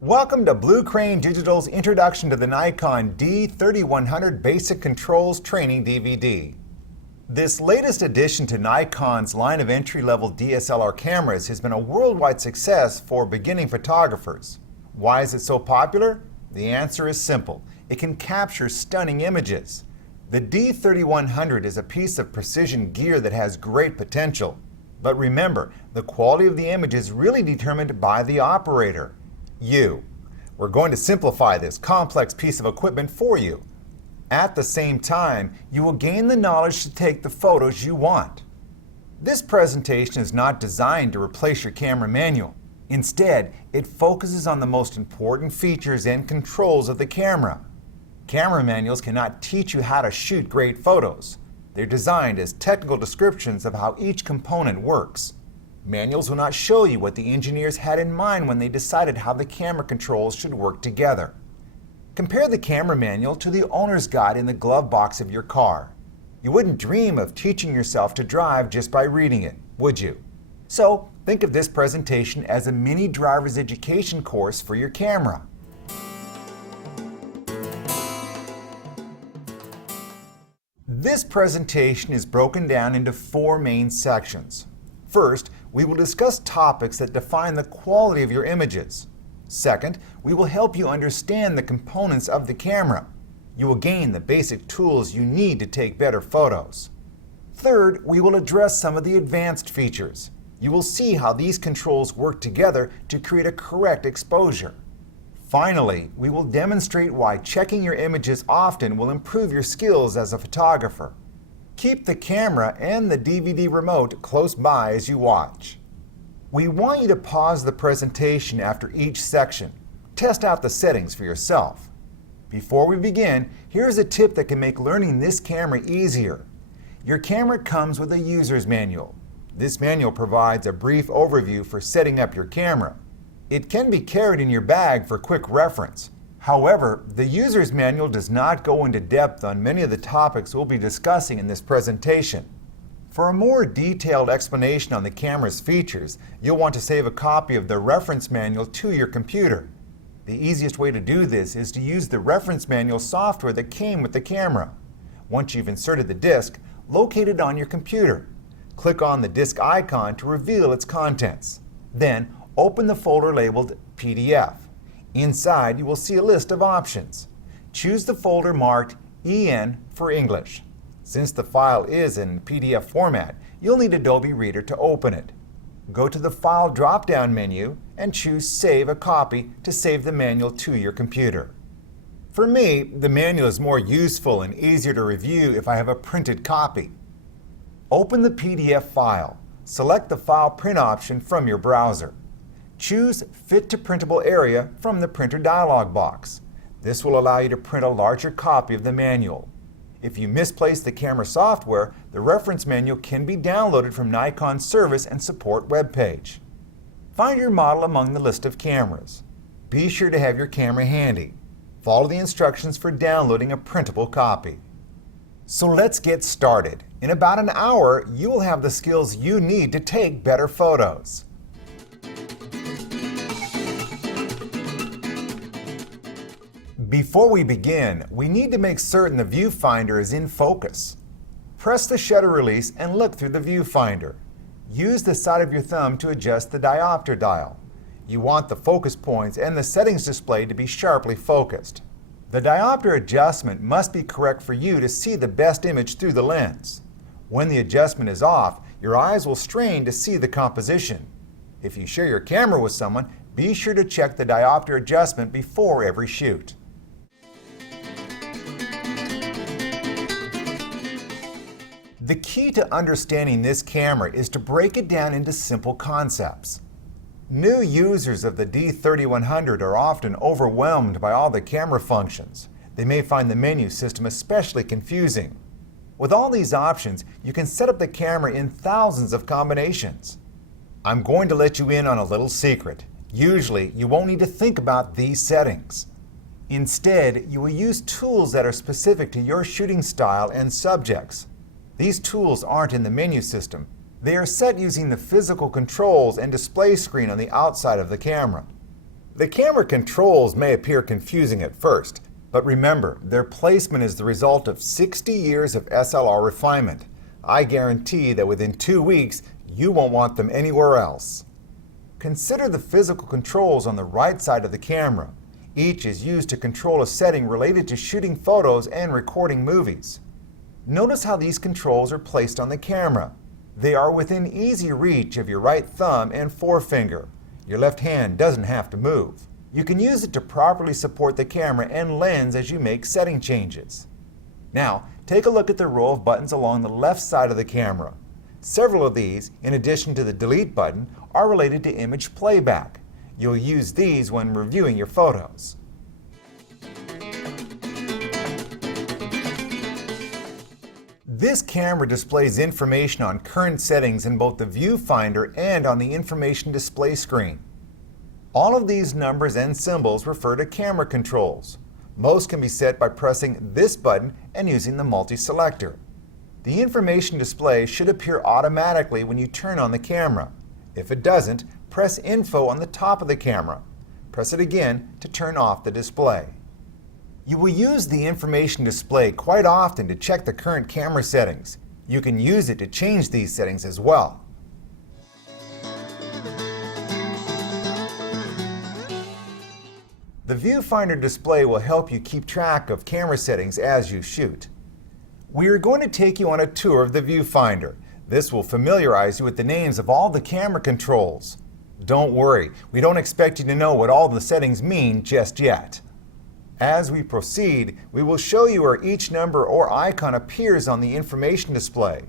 Welcome to Blue Crane Digital's Introduction to the Nikon D3100 Basic Controls Training DVD. This latest addition to Nikon's line of entry-level DSLR cameras has been a worldwide success for beginning photographers. Why is it so popular? The answer is simple. It can capture stunning images. The D3100 is a piece of precision gear that has great potential. But remember, the quality of the image is really determined by the operator, you. We're going to simplify this complex piece of equipment for you. At the same time, you will gain the knowledge to take the photos you want. This presentation is not designed to replace your camera manual. Instead, it focuses on the most important features and controls of the camera. Camera manuals cannot teach you how to shoot great photos. They're designed as technical descriptions of how each component works. Manuals will not show you what the engineers had in mind when they decided how the camera controls should work together. Compare the camera manual to the owner's guide in the glove box of your car. You wouldn't dream of teaching yourself to drive just by reading it, would you? So, think of this presentation as a mini driver's education course for your camera. This presentation is broken down into 4 main sections. First, we will discuss topics that define the quality of your images. Second, we will help you understand the components of the camera. You will gain the basic tools you need to take better photos. Third, we will address some of the advanced features. You will see how these controls work together to create a correct exposure. Finally, we will demonstrate why checking your images often will improve your skills as a photographer. Keep the camera and the DVD remote close by as you watch. We want you to pause the presentation after each section. Test out the settings for yourself. Before we begin, here's a tip that can make learning this camera easier. Your camera comes with a user's manual. This manual provides a brief overview for setting up your camera. It can be carried in your bag for quick reference. However, the user's manual does not go into depth on many of the topics we'll be discussing in this presentation. For a more detailed explanation on the camera's features, you'll want to save a copy of the reference manual to your computer. The easiest way to do this is to use the reference manual software that came with the camera. Once you've inserted the disk, locate it on your computer. Click on the disk icon to reveal its contents. Then, open the folder labeled PDF. Inside, you will see a list of options. Choose the folder marked EN for English. Since the file is in PDF format, you'll need Adobe Reader to open it. Go to the File drop-down menu and choose Save a Copy to save the manual to your computer. For me, the manual is more useful and easier to review if I have a printed copy. Open the PDF file. Select the File Print option from your browser. Choose Fit to Printable Area from the Printer dialog box. This will allow you to print a larger copy of the manual. If you misplace the camera software, the reference manual can be downloaded from Nikon's Service and Support webpage. Find your model among the list of cameras. Be sure to have your camera handy. Follow the instructions for downloading a printable copy. So let's get started. In about an hour, you will have the skills you need to take better photos. Before we begin, we need to make certain the viewfinder is in focus. Press the shutter release and look through the viewfinder. Use the side of your thumb to adjust the diopter dial. You want the focus points and the settings display to be sharply focused. The diopter adjustment must be correct for you to see the best image through the lens. When the adjustment is off, your eyes will strain to see the composition. If you share your camera with someone, be sure to check the diopter adjustment before every shoot. The key to understanding this camera is to break it down into simple concepts. New users of the D3100 are often overwhelmed by all the camera functions. They may find the menu system especially confusing. With all these options, you can set up the camera in thousands of combinations. I'm going to let you in on a little secret. Usually, you won't need to think about these settings. Instead, you will use tools that are specific to your shooting style and subjects. These tools aren't in the menu system. They are set using the physical controls and display screen on the outside of the camera. The camera controls may appear confusing at first, but remember, their placement is the result of 60 years of SLR refinement. I guarantee that within 2 weeks, you won't want them anywhere else. Consider the physical controls on the right side of the camera. Each is used to control a setting related to shooting photos and recording movies. Notice how these controls are placed on the camera. They are within easy reach of your right thumb and forefinger. Your left hand doesn't have to move. You can use it to properly support the camera and lens as you make setting changes. Now, take a look at the row of buttons along the left side of the camera. Several of these, in addition to the delete button, are related to image playback. You'll use these when reviewing your photos. This camera displays information on current settings in both the viewfinder and on the information display screen. All of these numbers and symbols refer to camera controls. Most can be set by pressing this button and using the multi-selector. The information display should appear automatically when you turn on the camera. If it doesn't, press Info on the top of the camera. Press it again to turn off the display. You will use the information display quite often to check the current camera settings. You can use it to change these settings as well. The viewfinder display will help you keep track of camera settings as you shoot. We are going to take you on a tour of the viewfinder. This will familiarize you with the names of all the camera controls. Don't worry, we don't expect you to know what all the settings mean just yet. As we proceed, we will show you where each number or icon appears on the information display.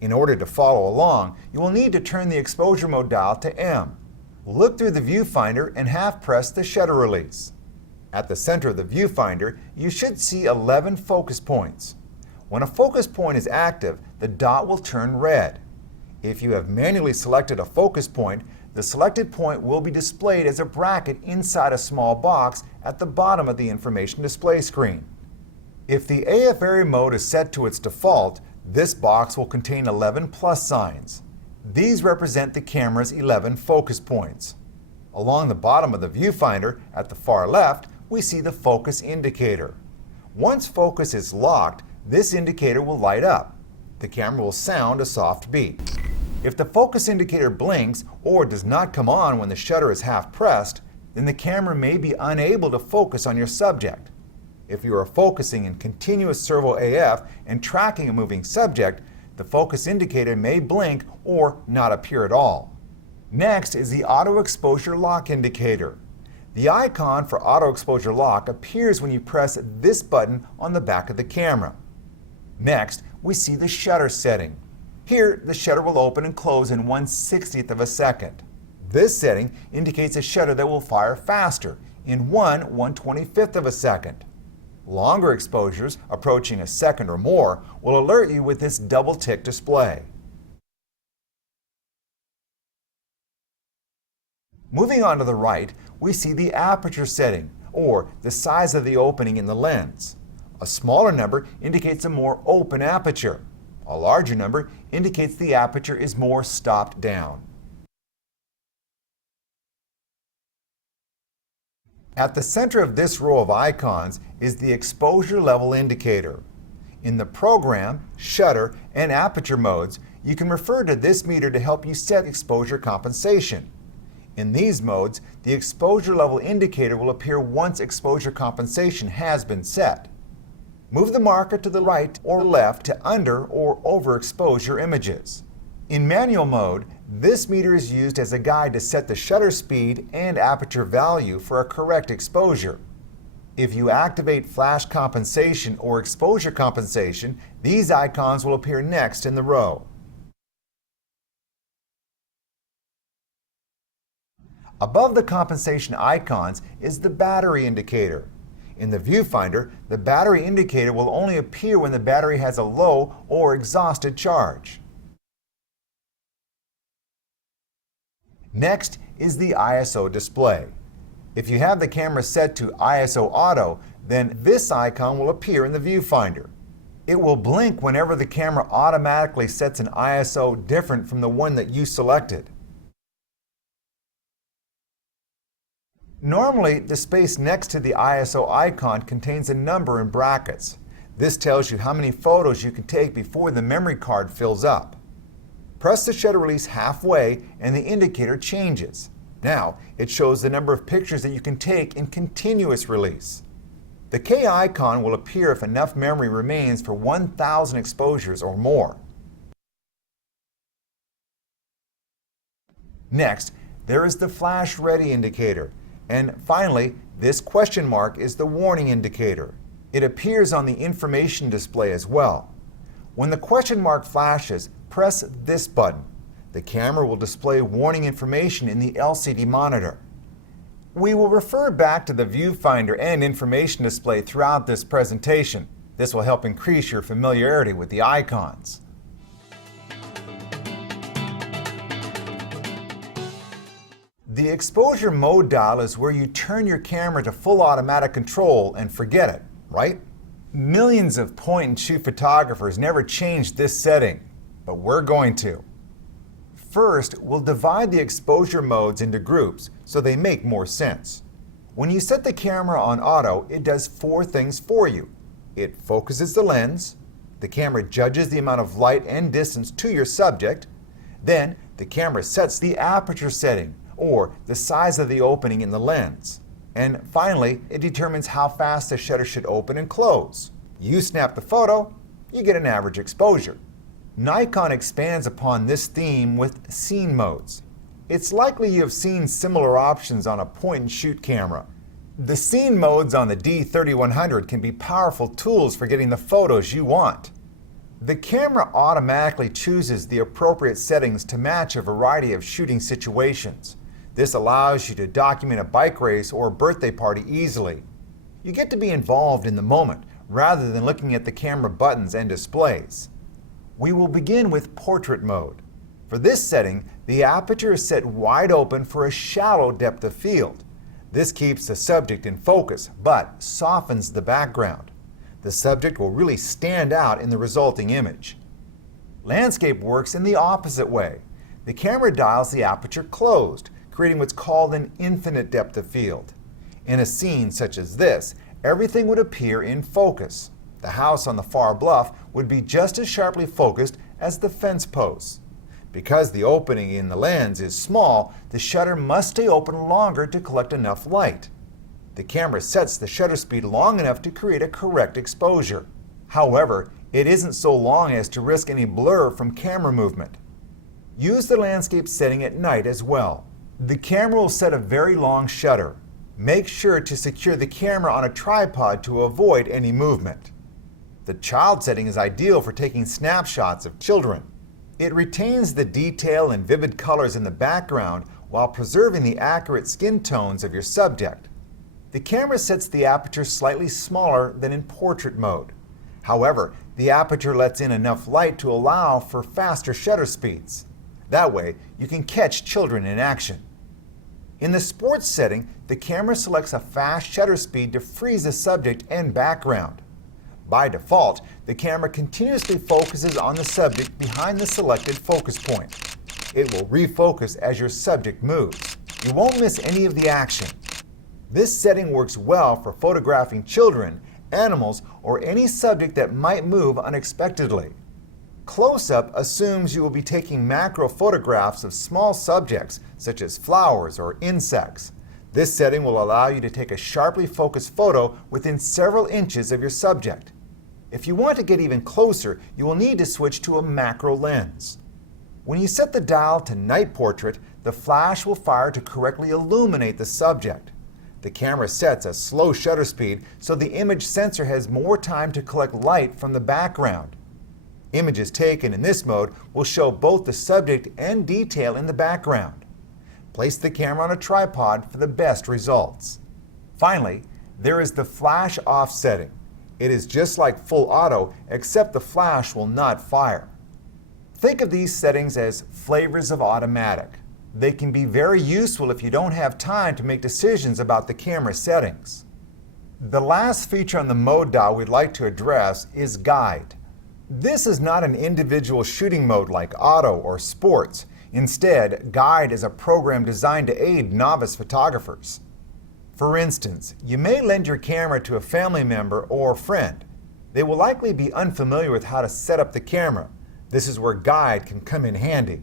In order to follow along, you will need to turn the exposure mode dial to M. Look through the viewfinder and half press the shutter release. At the center of the viewfinder, you should see 11 focus points. When a focus point is active, the dot will turn red. If you have manually selected a focus point, the selected point will be displayed as a bracket inside a small box at the bottom of the information display screen. If the AF area mode is set to its default, this box will contain 11 plus signs. These represent the camera's 11 focus points. Along the bottom of the viewfinder, at the far left, we see the focus indicator. Once focus is locked, this indicator will light up. The camera will sound a soft beep. If the focus indicator blinks or does not come on when the shutter is half pressed, then the camera may be unable to focus on your subject. If you are focusing in continuous servo AF and tracking a moving subject, the focus indicator may blink or not appear at all. Next is the auto exposure lock indicator. The icon for auto exposure lock appears when you press this button on the back of the camera. Next, we see the shutter setting. Here, the shutter will open and close in 1/60th of a second. This setting indicates a shutter that will fire faster, in 1/125th of a second. Longer exposures, approaching a second or more, will alert you with this double tick display. Moving on to the right, we see the aperture setting, or the size of the opening in the lens. A smaller number indicates a more open aperture. A larger number indicates the aperture is more stopped down. At the center of this row of icons is the exposure level indicator. In the program, shutter, and aperture modes, you can refer to this meter to help you set exposure compensation. In these modes, the exposure level indicator will appear once exposure compensation has been set. Move the marker to the right or left to under or overexpose your images. In manual mode, this meter is used as a guide to set the shutter speed and aperture value for a correct exposure. If you activate flash compensation or exposure compensation, these icons will appear next in the row. Above the compensation icons is the battery indicator. In the viewfinder, the battery indicator will only appear when the battery has a low or exhausted charge. Next is the ISO display. If you have the camera set to ISO Auto, then this icon will appear in the viewfinder. It will blink whenever the camera automatically sets an ISO different from the one that you selected. Normally, the space next to the ISO icon contains a number in brackets. This tells you how many photos you can take before the memory card fills up. Press the shutter release halfway and the indicator changes. Now, it shows the number of pictures that you can take in continuous release. The K icon will appear if enough memory remains for 1,000 exposures or more. Next, there is the flash ready indicator. And finally, this question mark is the warning indicator. It appears on the information display as well. When the question mark flashes, press this button. The camera will display warning information in the LCD monitor. We will refer back to the viewfinder and information display throughout this presentation. This will help increase your familiarity with the icons. The exposure mode dial is where you turn your camera to full automatic control and forget it, right? Millions of point-and-shoot photographers never change this setting, but we're going to. First, we'll divide the exposure modes into groups so they make more sense. When you set the camera on auto, it does 4 things for you. It focuses the lens, the camera judges the amount of light and distance to your subject, then the camera sets the aperture setting, or the size of the opening in the lens. And finally, it determines how fast the shutter should open and close. You snap the photo, you get an average exposure. Nikon expands upon this theme with scene modes. It's likely you have seen similar options on a point-and-shoot camera. The scene modes on the D3100 can be powerful tools for getting the photos you want. The camera automatically chooses the appropriate settings to match a variety of shooting situations. This allows you to document a bike race or a birthday party easily. You get to be involved in the moment rather than looking at the camera buttons and displays. We will begin with portrait mode. For this setting, the aperture is set wide open for a shallow depth of field. This keeps the subject in focus, but softens the background. The subject will really stand out in the resulting image. Landscape works in the opposite way. The camera dials the aperture closed, creating what's called an infinite depth of field. In a scene such as this, everything would appear in focus. The house on the far bluff would be just as sharply focused as the fence posts. Because the opening in the lens is small, the shutter must stay open longer to collect enough light. The camera sets the shutter speed long enough to create a correct exposure. However, it isn't so long as to risk any blur from camera movement. Use the landscape setting at night as well. The camera will set a very long shutter. Make sure to secure the camera on a tripod to avoid any movement. The child setting is ideal for taking snapshots of children. It retains the detail and vivid colors in the background while preserving the accurate skin tones of your subject. The camera sets the aperture slightly smaller than in portrait mode. However, the aperture lets in enough light to allow for faster shutter speeds. That way, you can catch children in action. In the sports setting, the camera selects a fast shutter speed to freeze the subject and background. By default, the camera continuously focuses on the subject behind the selected focus point. It will refocus as your subject moves. You won't miss any of the action. This setting works well for photographing children, animals, or any subject that might move unexpectedly. Close-up assumes you will be taking macro photographs of small subjects, such as flowers or insects. This setting will allow you to take a sharply focused photo within several inches of your subject. If you want to get even closer, you will need to switch to a macro lens. When you set the dial to night portrait, the flash will fire to correctly illuminate the subject. The camera sets a slow shutter speed so the image sensor has more time to collect light from the background. Images taken in this mode will show both the subject and detail in the background. Place the camera on a tripod for the best results. Finally, there is the flash off setting. It is just like full auto, except the flash will not fire. Think of these settings as flavors of automatic. They can be very useful if you don't have time to make decisions about the camera settings. The last feature on the mode dial we'd like to address is guide. This is not an individual shooting mode like auto or sports. Instead, guide is a program designed to aid novice photographers. For instance, you may lend your camera to a family member or friend. They will likely be unfamiliar with how to set up the camera. This is where Guide can come in handy.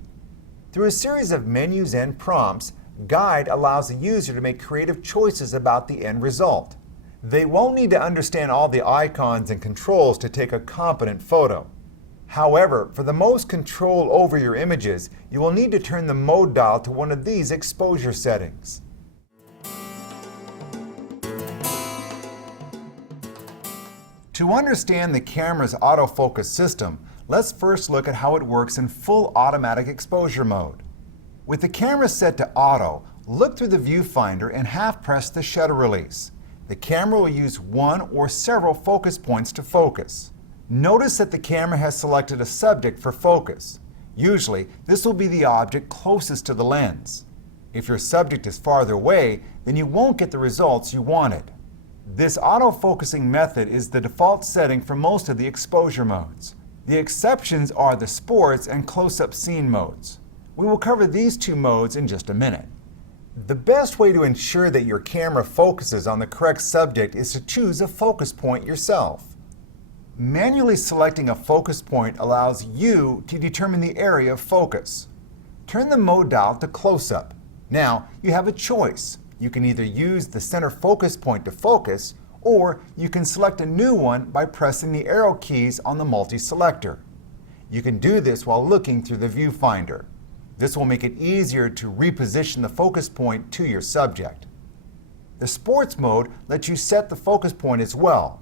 Through a series of menus and prompts, Guide allows the user to make creative choices about the end result. They won't need to understand all the icons and controls to take a competent photo. However, for the most control over your images, you will need to turn the mode dial to one of these exposure settings. To understand the camera's autofocus system, let's first look at how it works in full automatic exposure mode. With the camera set to auto, look through the viewfinder and half-press the shutter release. The camera will use one or several focus points to focus. Notice that the camera has selected a subject for focus. Usually, this will be the object closest to the lens. If your subject is farther away, then you won't get the results you wanted. This autofocusing method is the default setting for most of the exposure modes. The exceptions are the sports and close-up scene modes. We will cover these two modes in just a minute. The best way to ensure that your camera focuses on the correct subject is to choose a focus point yourself. Manually selecting a focus point allows you to determine the area of focus. Turn the mode dial to close-up. Now you have a choice. You can either use the center focus point to focus, or you can select a new one by pressing the arrow keys on the multi-selector. You can do this while looking through the viewfinder. This will make it easier to reposition the focus point to your subject. The sports mode lets you set the focus point as well.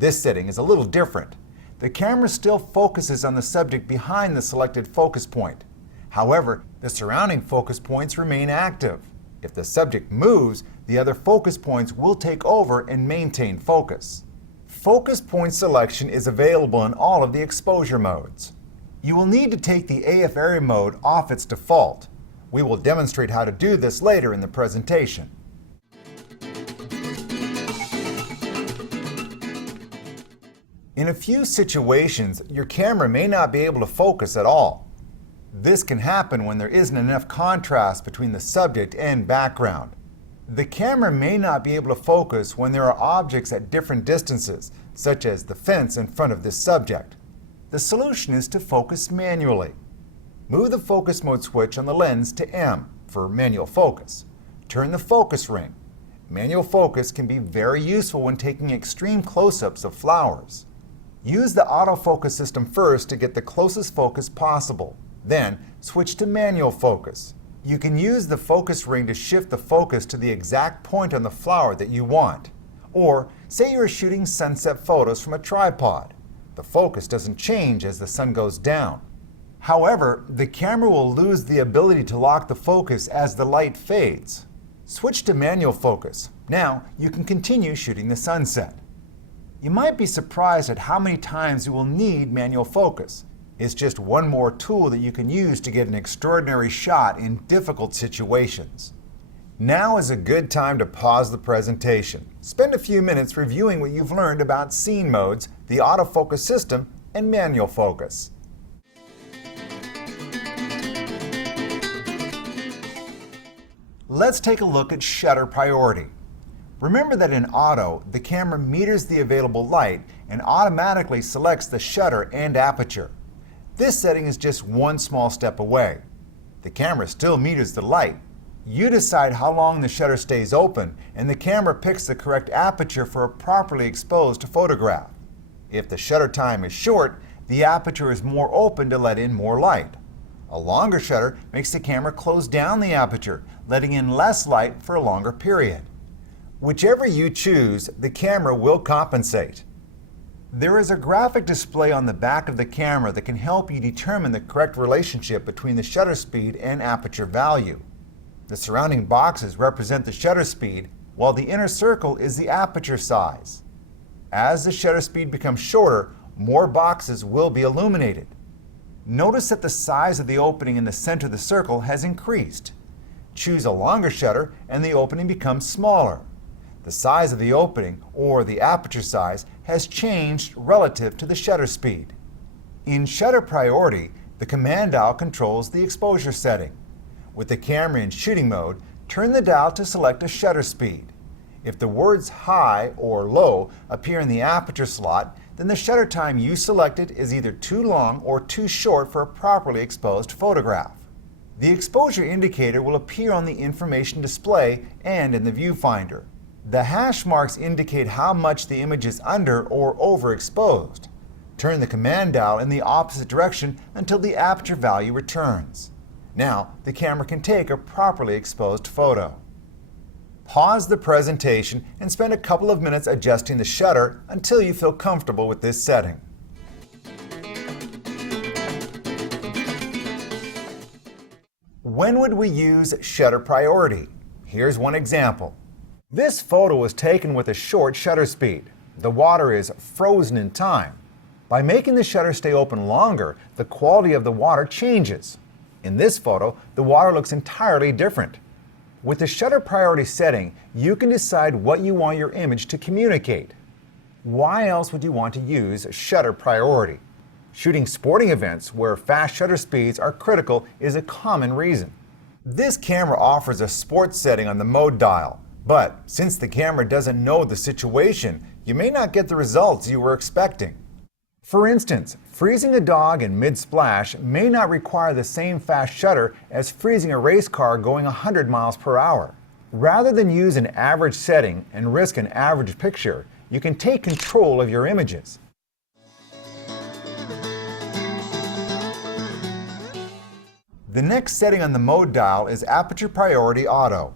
This setting is a little different. The camera still focuses on the subject behind the selected focus point. However, the surrounding focus points remain active. If the subject moves, the other focus points will take over and maintain focus. Focus point selection is available in all of the exposure modes. You will need to take the AF area mode off its default. We will demonstrate how to do this later in the presentation. In a few situations, your camera may not be able to focus at all. This can happen when there isn't enough contrast between the subject and background. The camera may not be able to focus when there are objects at different distances, such as the fence in front of this subject. The solution is to focus manually. Move the focus mode switch on the lens to M for manual focus. Turn the focus ring. Manual focus can be very useful when taking extreme close-ups of flowers. Use the autofocus system first to get the closest focus possible. Then, switch to manual focus. You can use the focus ring to shift the focus to the exact point on the flower that you want. Or, say you're shooting sunset photos from a tripod. The focus doesn't change as the sun goes down. However, the camera will lose the ability to lock the focus as the light fades. Switch to manual focus. Now, you can continue shooting the sunset. You might be surprised at how many times you will need manual focus. It's just one more tool that you can use to get an extraordinary shot in difficult situations. Now is a good time to pause the presentation. Spend a few minutes reviewing what you've learned about scene modes, the autofocus system, and manual focus. Let's take a look at shutter priority. Remember that in auto, the camera meters the available light and automatically selects the shutter and aperture. This setting is just one small step away. The camera still meters the light. You decide how long the shutter stays open, and the camera picks the correct aperture for a properly exposed photograph. If the shutter time is short, the aperture is more open to let in more light. A longer shutter makes the camera close down the aperture, letting in less light for a longer period. Whichever you choose, the camera will compensate. There is a graphic display on the back of the camera that can help you determine the correct relationship between the shutter speed and aperture value. The surrounding boxes represent the shutter speed, while the inner circle is the aperture size. As the shutter speed becomes shorter, more boxes will be illuminated. Notice that the size of the opening in the center of the circle has increased. Choose a longer shutter and the opening becomes smaller. The size of the opening, or the aperture size, has changed relative to the shutter speed. In shutter priority, the command dial controls the exposure setting. With the camera in shooting mode, turn the dial to select a shutter speed. If the words high or low appear in the aperture slot, then the shutter time you selected is either too long or too short for a properly exposed photograph. The exposure indicator will appear on the information display and in the viewfinder. The hash marks indicate how much the image is under or overexposed. Turn the command dial in the opposite direction until the aperture value returns. Now, the camera can take a properly exposed photo. Pause the presentation and spend a couple of minutes adjusting the shutter until you feel comfortable with this setting. When would we use shutter priority? Here's one example. This photo was taken with a short shutter speed. The water is frozen in time. By making the shutter stay open longer, the quality of the water changes. In this photo, the water looks entirely different. With the shutter priority setting, you can decide what you want your image to communicate. Why else would you want to use shutter priority? Shooting sporting events where fast shutter speeds are critical is a common reason. This camera offers a sports setting on the mode dial, but since the camera doesn't know the situation, you may not get the results you were expecting. For instance, freezing a dog in mid-splash may not require the same fast shutter as freezing a race car going 100 miles per hour. Rather than use an average setting and risk an average picture, you can take control of your images. The next setting on the mode dial is Aperture Priority Auto.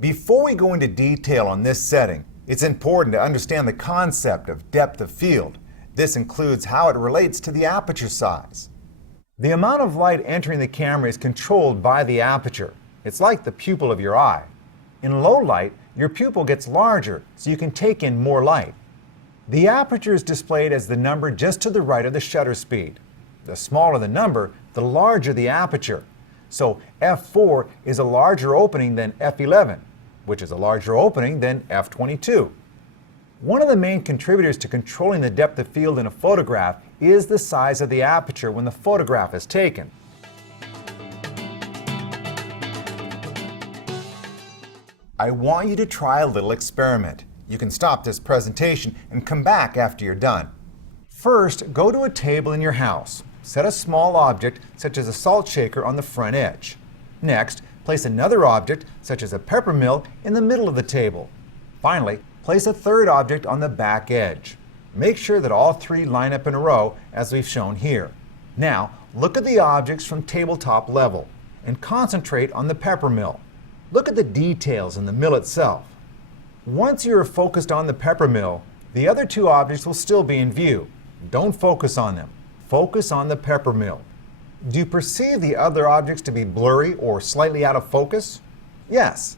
Before we go into detail on this setting, it's important to understand the concept of depth of field. This includes how it relates to the aperture size. The amount of light entering the camera is controlled by the aperture. It's like the pupil of your eye. In low light, your pupil gets larger, so you can take in more light. The aperture is displayed as the number just to the right of the shutter speed. The smaller the number, the larger the aperture. So f4 is a larger opening than f11, which is a larger opening than f22. One of the main contributors to controlling the depth of field in a photograph is the size of the aperture when the photograph is taken. I want you to try a little experiment. You can stop this presentation and come back after you're done. First, go to a table in your house. Set a small object, such as a salt shaker, on the front edge. Next, place another object, such as a pepper mill, in the middle of the table. Finally, place a third object on the back edge. Make sure that all three line up in a row as we've shown here. Now, look at the objects from tabletop level and concentrate on the pepper mill. Look at the details in the mill itself. Once you are focused on the pepper mill, the other two objects will still be in view. Don't focus on them. Focus on the pepper mill. Do you perceive the other objects to be blurry or slightly out of focus? Yes.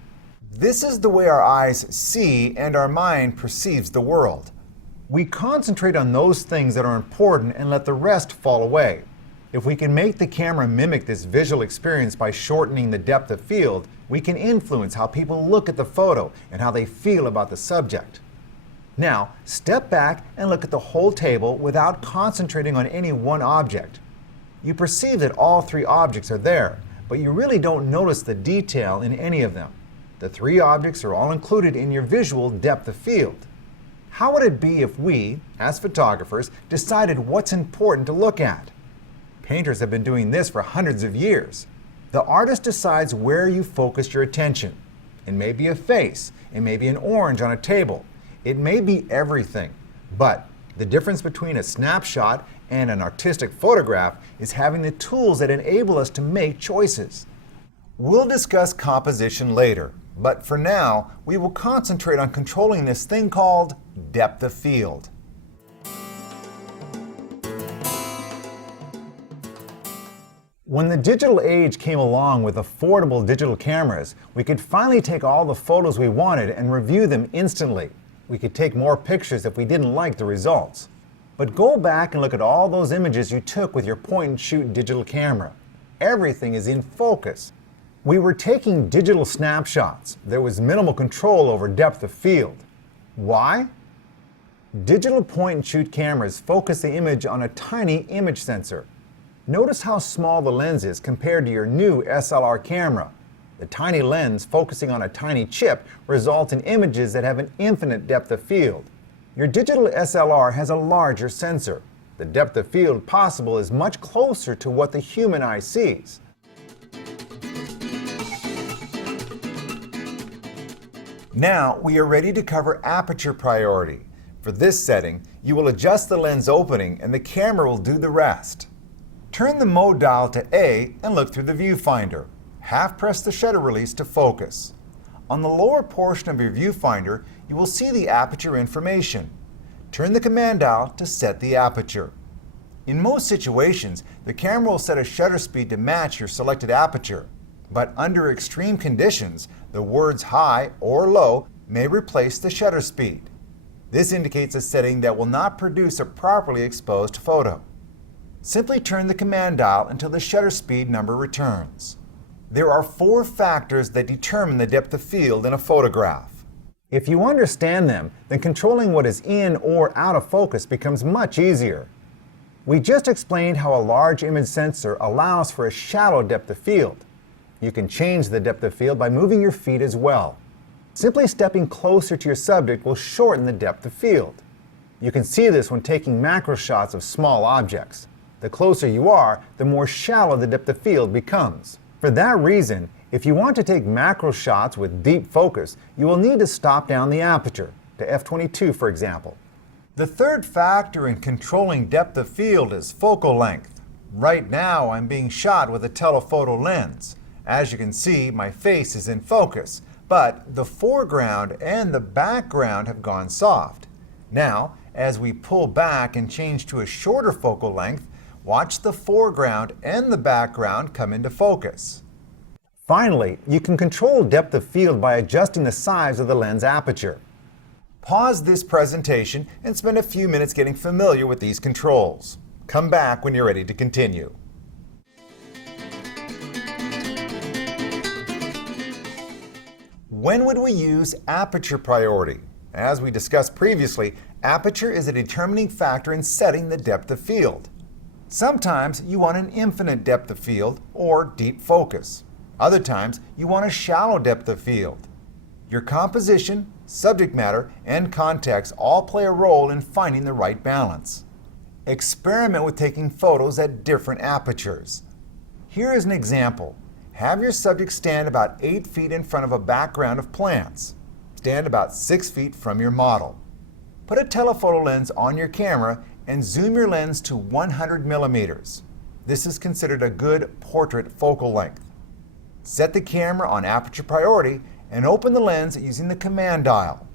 This is the way our eyes see and our mind perceives the world. We concentrate on those things that are important and let the rest fall away. If we can make the camera mimic this visual experience by shortening the depth of field, we can influence how people look at the photo and how they feel about the subject. Now, step back and look at the whole table without concentrating on any one object. You perceive that all three objects are there, but you really don't notice the detail in any of them. The three objects are all included in your visual depth of field. How would it be if we, as photographers, decided what's important to look at? Painters have been doing this for hundreds of years. The artist decides where you focus your attention. It may be a face, it may be an orange on a table, it may be everything. But the difference between a snapshot and an artistic photograph is having the tools that enable us to make choices. We'll discuss composition later, but for now, we will concentrate on controlling this thing called depth of field. When the digital age came along with affordable digital cameras, we could finally take all the photos we wanted and review them instantly. We could take more pictures if we didn't like the results. But go back and look at all those images you took with your point-and-shoot digital camera. Everything is in focus. We were taking digital snapshots. There was minimal control over depth of field. Why? Digital point-and-shoot cameras focus the image on a tiny image sensor. Notice how small the lens is compared to your new SLR camera. The tiny lens focusing on a tiny chip results in images that have an infinite depth of field. Your digital SLR has a larger sensor. The depth of field possible is much closer to what the human eye sees. Now we are ready to cover aperture priority. For this setting, you will adjust the lens opening and the camera will do the rest. Turn the mode dial to A and look through the viewfinder. Half press the shutter release to focus. On the lower portion of your viewfinder, you will see the aperture information. Turn the command dial to set the aperture. In most situations, the camera will set a shutter speed to match your selected aperture, but under extreme conditions, the words high or low may replace the shutter speed. This indicates a setting that will not produce a properly exposed photo. Simply turn the command dial until the shutter speed number returns. There are 4 factors that determine the depth of field in a photograph. If you understand them, then controlling what is in or out of focus becomes much easier. We just explained how a large image sensor allows for a shallow depth of field. You can change the depth of field by moving your feet as well. Simply stepping closer to your subject will shorten the depth of field. You can see this when taking macro shots of small objects. The closer you are, the more shallow the depth of field becomes. For that reason, if you want to take macro shots with deep focus, you will need to stop down the aperture, to f/22 for example. The third factor in controlling depth of field is focal length. Right now I'm being shot with a telephoto lens. As you can see, my face is in focus, but the foreground and the background have gone soft. Now, as we pull back and change to a shorter focal length, watch the foreground and the background come into focus. Finally, you can control depth of field by adjusting the size of the lens aperture. Pause this presentation and spend a few minutes getting familiar with these controls. Come back when you're ready to continue. When would we use aperture priority? As we discussed previously, aperture is a determining factor in setting the depth of field. Sometimes you want an infinite depth of field or deep focus. Other times you want a shallow depth of field. Your composition, subject matter, and context all play a role in finding the right balance. Experiment with taking photos at different apertures. Here is an example. Have your subject stand about 8 feet in front of a background of plants. Stand about 6 feet from your model. Put a telephoto lens on your camera and zoom your lens to 100 millimeters. This is considered a good portrait focal length. Set the camera on aperture priority and open the lens using the command dial.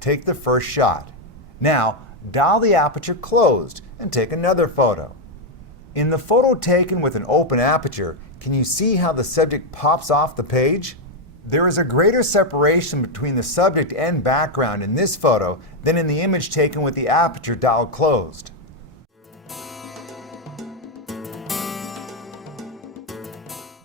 Take the first shot. Now, dial the aperture closed and take another photo. In the photo taken with an open aperture, can you see how the subject pops off the page? There is a greater separation between the subject and background in this photo than in the image taken with the aperture dial closed.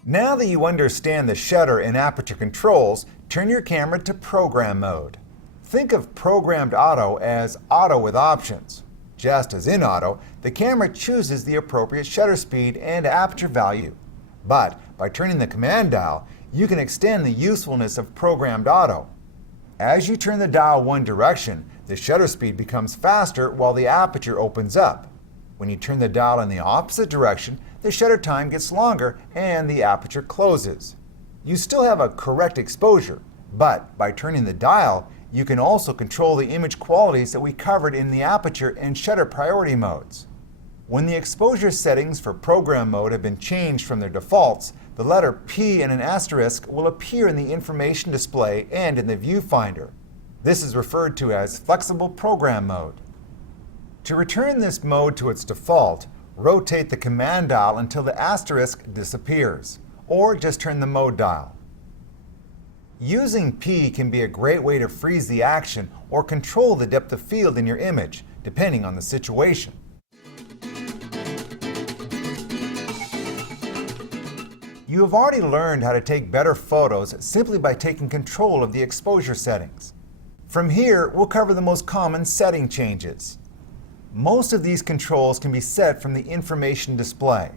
Now that you understand the shutter and aperture controls, turn your camera to program mode. Think of programmed auto as auto with options. Just as in auto, the camera chooses the appropriate shutter speed and aperture value. But by turning the command dial, you can extend the usefulness of programmed auto. As you turn the dial one direction, the shutter speed becomes faster while the aperture opens up. When you turn the dial in the opposite direction, the shutter time gets longer and the aperture closes. You still have a correct exposure, but by turning the dial, you can also control the image qualities that we covered in the aperture and shutter priority modes. When the exposure settings for program mode have been changed from their defaults, the letter P and an asterisk will appear in the information display and in the viewfinder. This is referred to as flexible program mode. To return this mode to its default, rotate the command dial until the asterisk disappears, or just turn the mode dial. Using P can be a great way to freeze the action or control the depth of field in your image, depending on the situation. You have already learned how to take better photos simply by taking control of the exposure settings. From here, we'll cover the most common setting changes. Most of these controls can be set from the information display.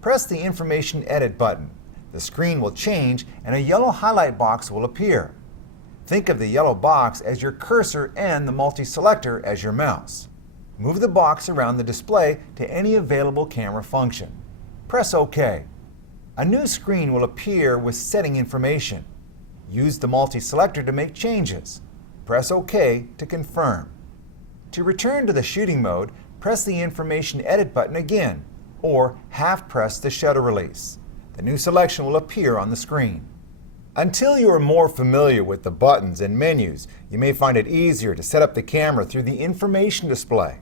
Press the Information Edit button. The screen will change and a yellow highlight box will appear. Think of the yellow box as your cursor and the multi-selector as your mouse. Move the box around the display to any available camera function. Press OK. A new screen will appear with setting information. Use the multi-selector to make changes. Press OK to confirm. To return to the shooting mode, press the Information Edit button again, or half-press the shutter release. The new selection will appear on the screen. Until you are more familiar with the buttons and menus, you may find it easier to set up the camera through the information display.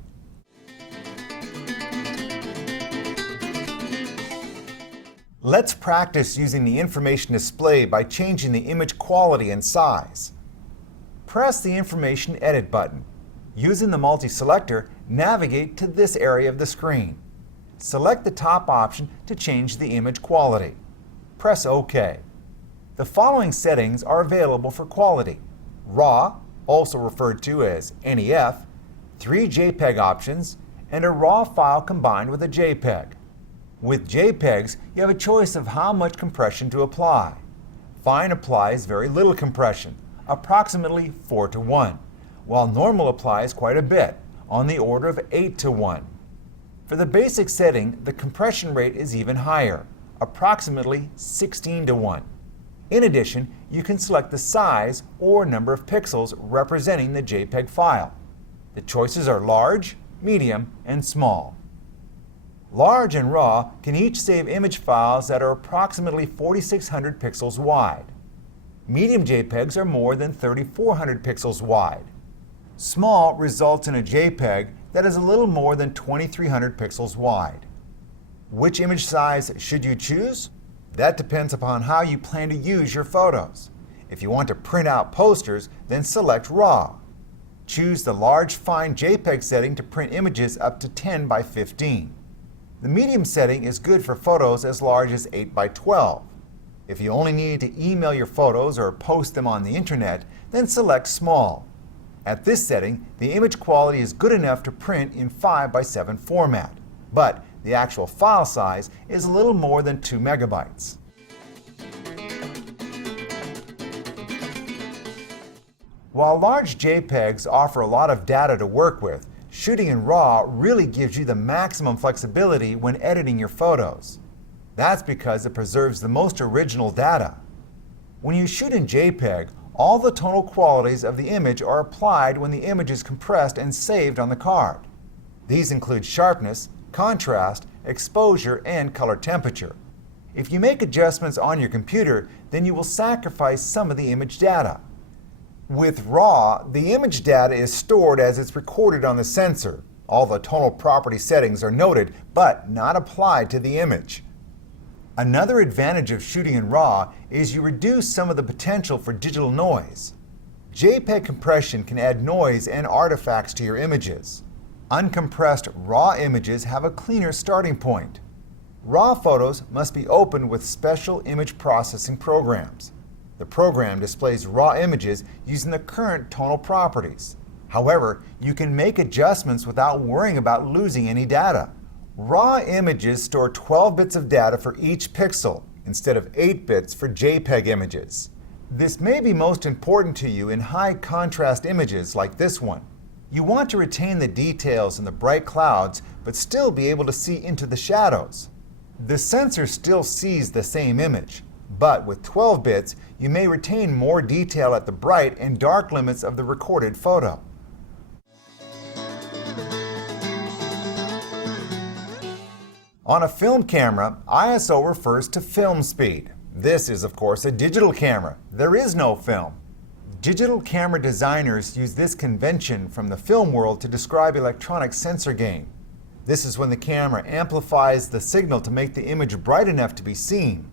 Let's practice using the information display by changing the image quality and size. Press the Information Edit button. Using the multi-selector, navigate to this area of the screen. Select the top option to change the image quality. Press OK. The following settings are available for quality: RAW, also referred to as NEF, 3 JPEG options, and a RAW file combined with a JPEG. With JPEGs, you have a choice of how much compression to apply. Fine applies very little compression, approximately 4:1, while normal applies quite a bit, on the order of 8:1. For the basic setting, the compression rate is even higher, approximately 16:1. In addition, you can select the size or number of pixels representing the JPEG file. The choices are large, medium, and small. Large and RAW can each save image files that are approximately 4,600 pixels wide. Medium JPEGs are more than 3,400 pixels wide. Small results in a JPEG that is a little more than 2,300 pixels wide. Which image size should you choose? That depends upon how you plan to use your photos. If you want to print out posters, then select RAW. Choose the large fine JPEG setting to print images up to 10 by 15. The medium setting is good for photos as large as 8 by 12. If you only need to email your photos or post them on the internet, then select small. At this setting, the image quality is good enough to print in 5 by 7 format, but the actual file size is a little more than 2 megabytes. While large JPEGs offer a lot of data to work with, shooting in RAW really gives you the maximum flexibility when editing your photos. That's because it preserves the most original data. When you shoot in JPEG, all the tonal qualities of the image are applied when the image is compressed and saved on the card. These include sharpness, contrast, exposure, and color temperature. If you make adjustments on your computer, then you will sacrifice some of the image data. With RAW, the image data is stored as it's recorded on the sensor. All the tonal property settings are noted, but not applied to the image. Another advantage of shooting in RAW is you reduce some of the potential for digital noise. JPEG compression can add noise and artifacts to your images. Uncompressed RAW images have a cleaner starting point. RAW photos must be opened with special image processing programs. The program displays RAW images using the current tonal properties. However, you can make adjustments without worrying about losing any data. RAW images store 12 bits of data for each pixel, instead of 8 bits for JPEG images. This may be most important to you in high contrast images like this one. You want to retain the details in the bright clouds, but still be able to see into the shadows. The sensor still sees the same image, but with 12 bits, you may retain more detail at the bright and dark limits of the recorded photo. On a film camera, ISO refers to film speed. This is, of course, a digital camera. There is no film. Digital camera designers use this convention from the film world to describe electronic sensor gain. This is when the camera amplifies the signal to make the image bright enough to be seen.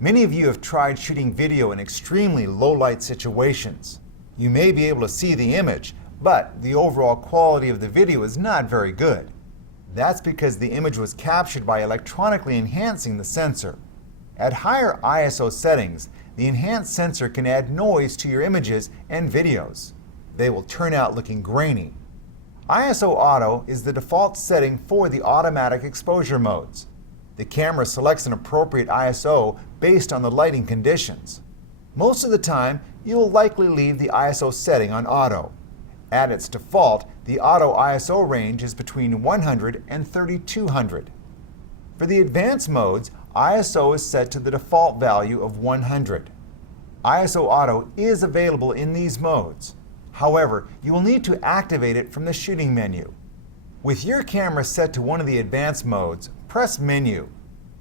Many of you have tried shooting video in extremely low-light situations. You may be able to see the image, but the overall quality of the video is not very good. That's because the image was captured by electronically enhancing the sensor. At higher ISO settings, the enhanced sensor can add noise to your images and videos. They will turn out looking grainy. ISO Auto is the default setting for the automatic exposure modes. The camera selects an appropriate ISO based on the lighting conditions. Most of the time, you will likely leave the ISO setting on auto. At its default, the auto ISO range is between 100 and 3200. For the advanced modes, ISO is set to the default value of 100. ISO Auto is available in these modes. However, you will need to activate it from the shooting menu. With your camera set to one of the advanced modes, press Menu.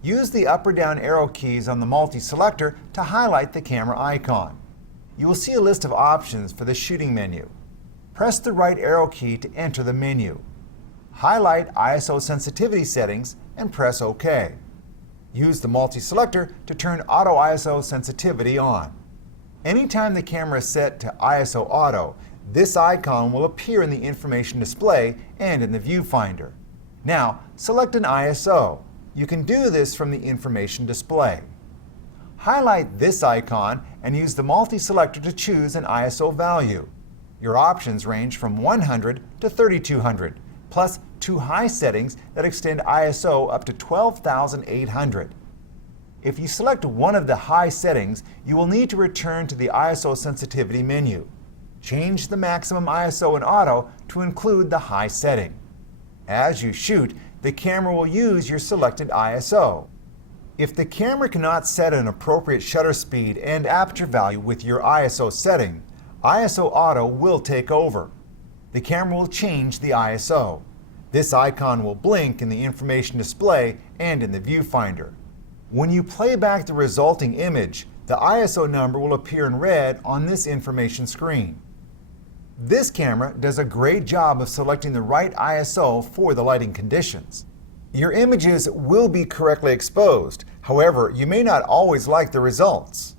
Use the up or down arrow keys on the multi-selector to highlight the camera icon. You will see a list of options for the shooting menu. Press the right arrow key to enter the menu. Highlight ISO sensitivity settings and press OK. Use the multi-selector to turn Auto ISO sensitivity on. Anytime the camera is set to ISO Auto, this icon will appear in the information display and in the viewfinder. Now, select an ISO. You can do this from the information display. Highlight this icon and use the multi-selector to choose an ISO value. Your options range from 100 to 3200, plus 2 high settings that extend ISO up to 12,800. If you select one of the high settings, you will need to return to the ISO sensitivity menu. Change the maximum ISO in auto to include the high setting. As you shoot, the camera will use your selected ISO. If the camera cannot set an appropriate shutter speed and aperture value with your ISO setting, ISO Auto will take over. The camera will change the ISO. This icon will blink in the information display and in the viewfinder. When you play back the resulting image, the ISO number will appear in red on this information screen. This camera does a great job of selecting the right ISO for the lighting conditions. Your images will be correctly exposed, however, you may not always like the results.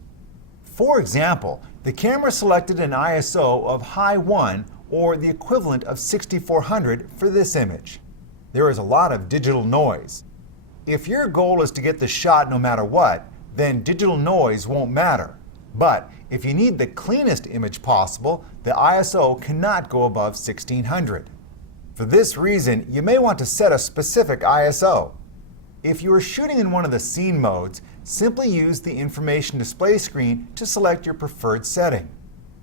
For example, the camera selected an ISO of high 1 or the equivalent of 6400 for this image. There is a lot of digital noise. If your goal is to get the shot no matter what, then digital noise won't matter. But if you need the cleanest image possible, the ISO cannot go above 1600. For this reason, you may want to set a specific ISO. If you are shooting in one of the scene modes, simply use the information display screen to select your preferred setting.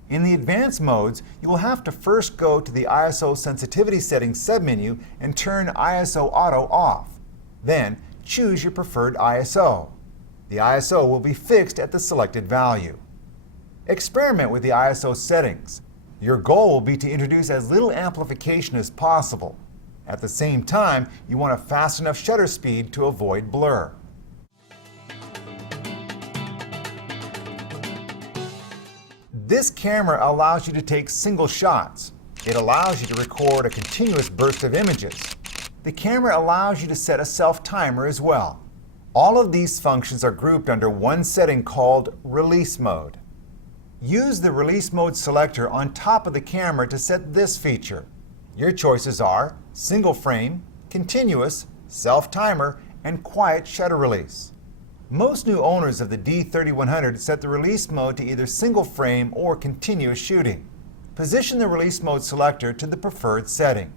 In the advanced modes, you will have to first go to the ISO sensitivity settings submenu and turn ISO Auto off. Then, choose your preferred ISO. The ISO will be fixed at the selected value. Experiment with the ISO settings. Your goal will be to introduce as little amplification as possible. At the same time, you want a fast enough shutter speed to avoid blur. This camera allows you to take single shots. It allows you to record a continuous burst of images. The camera allows you to set a self-timer as well. All of these functions are grouped under one setting called Release Mode. Use the Release Mode selector on top of the camera to set this feature. Your choices are Single Frame, Continuous, Self-Timer, and Quiet Shutter Release. Most new owners of the D3100 set the Release Mode to either Single Frame or Continuous Shooting. Position the Release Mode selector to the preferred setting.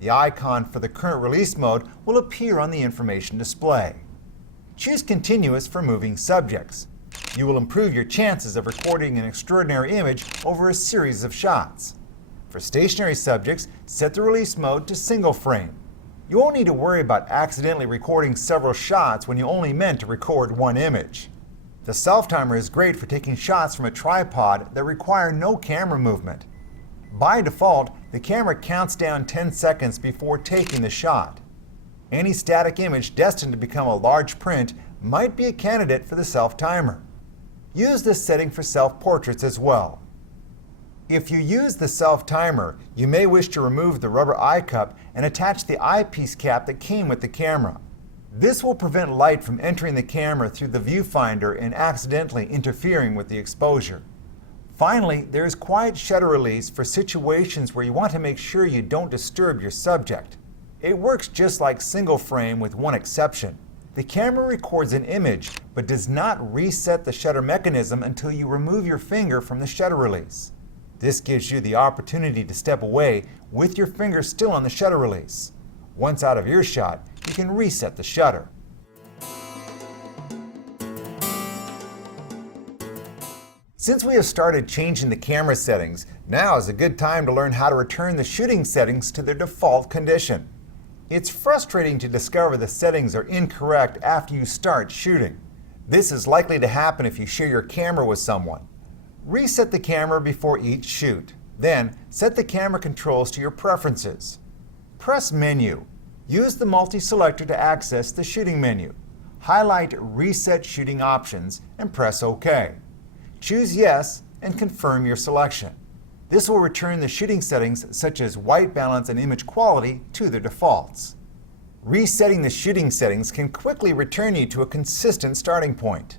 The icon for the current release mode will appear on the information display. Choose Continuous for moving subjects. You will improve your chances of recording an extraordinary image over a series of shots. For stationary subjects, set the release mode to Single Frame. You won't need to worry about accidentally recording several shots when you only meant to record one image. The self-timer is great for taking shots from a tripod that require no camera movement. By default, the camera counts down 10 seconds before taking the shot. Any static image destined to become a large print might be a candidate for the self-timer. Use this setting for self-portraits as well. If you use the self-timer, you may wish to remove the rubber eye cup and attach the eyepiece cap that came with the camera. This will prevent light from entering the camera through the viewfinder and accidentally interfering with the exposure. Finally, there is Quiet Shutter Release for situations where you want to make sure you don't disturb your subject. It works just like Single Frame with one exception. The camera records an image but does not reset the shutter mechanism until you remove your finger from the shutter release. This gives you the opportunity to step away with your finger still on the shutter release. Once out of earshot, you can reset the shutter. Since we have started changing the camera settings, now is a good time to learn how to return the shooting settings to their default condition. It's frustrating to discover the settings are incorrect after you start shooting. This is likely to happen if you share your camera with someone. Reset the camera before each shoot. Then, set the camera controls to your preferences. Press Menu. Use the multi-selector to access the shooting menu. Highlight Reset Shooting Options and press OK. Choose Yes and confirm your selection. This will return the shooting settings such as white balance and image quality to their defaults. Resetting the shooting settings can quickly return you to a consistent starting point.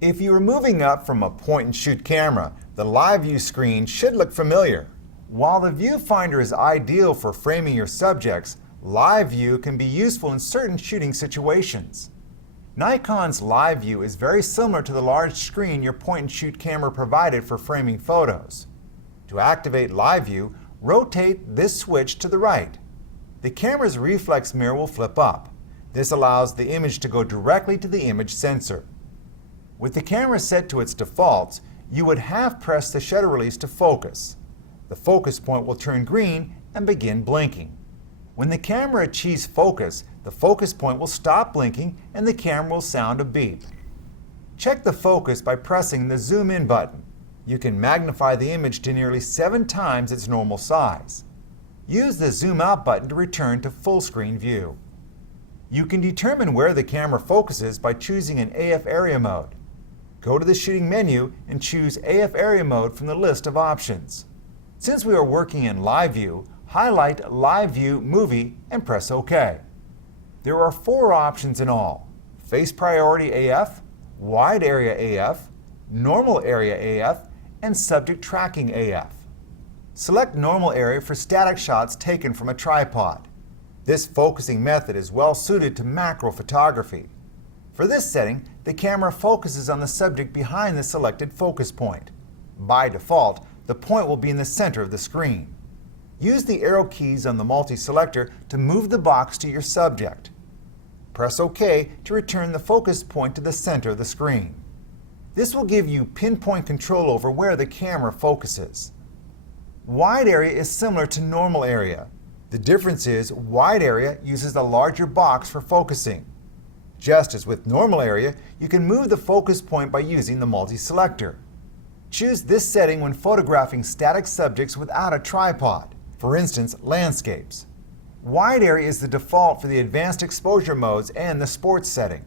If you are moving up from a point-and-shoot camera, the live view screen should look familiar. While the viewfinder is ideal for framing your subjects, live view can be useful in certain shooting situations. Nikon's live view is very similar to the large screen your point-and-shoot camera provided for framing photos. To activate live view, rotate this switch to the right. The camera's reflex mirror will flip up. This allows the image to go directly to the image sensor. With the camera set to its defaults, you would half press the shutter release to focus. The focus point will turn green and begin blinking. When the camera achieves focus, the focus point will stop blinking and the camera will sound a beep. Check the focus by pressing the Zoom In button. You can magnify the image to nearly 7 times its normal size. Use the Zoom Out button to return to full screen view. You can determine where the camera focuses by choosing an AF area mode. Go to the shooting menu and choose AF area mode from the list of options. Since we are working in live view, highlight Live View Movie and press OK. There are 4 options in all: Face Priority AF, Wide Area AF, Normal Area AF, and Subject Tracking AF. Select Normal Area for static shots taken from a tripod. This focusing method is well suited to macro photography. For this setting, the camera focuses on the subject behind the selected focus point. By default, the point will be in the center of the screen. Use the arrow keys on the multi-selector to move the box to your subject. Press OK to return the focus point to the center of the screen. This will give you pinpoint control over where the camera focuses. Wide area is similar to normal area. The difference is wide area uses a larger box for focusing. Just as with normal area, you can move the focus point by using the multi-selector. Choose this setting when photographing static subjects without a tripod, for instance, landscapes. Wide area is the default for the advanced exposure modes and the sports setting.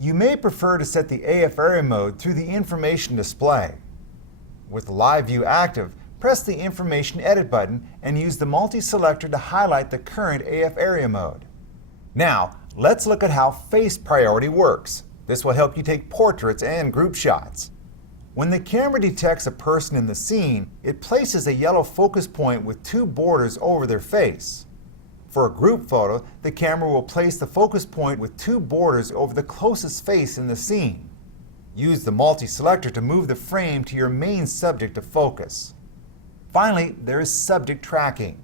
You may prefer to set the AF area mode through the information display. With Live View active, press the Information Edit button and use the multi-selector to highlight the current AF area mode. Now, let's look at how Face Priority works. This will help you take portraits and group shots. When the camera detects a person in the scene, it places a yellow focus point with 2 borders over their face. For a group photo, the camera will place the focus point with 2 borders over the closest face in the scene. Use the multi-selector to move the frame to your main subject of focus. Finally, there is subject tracking.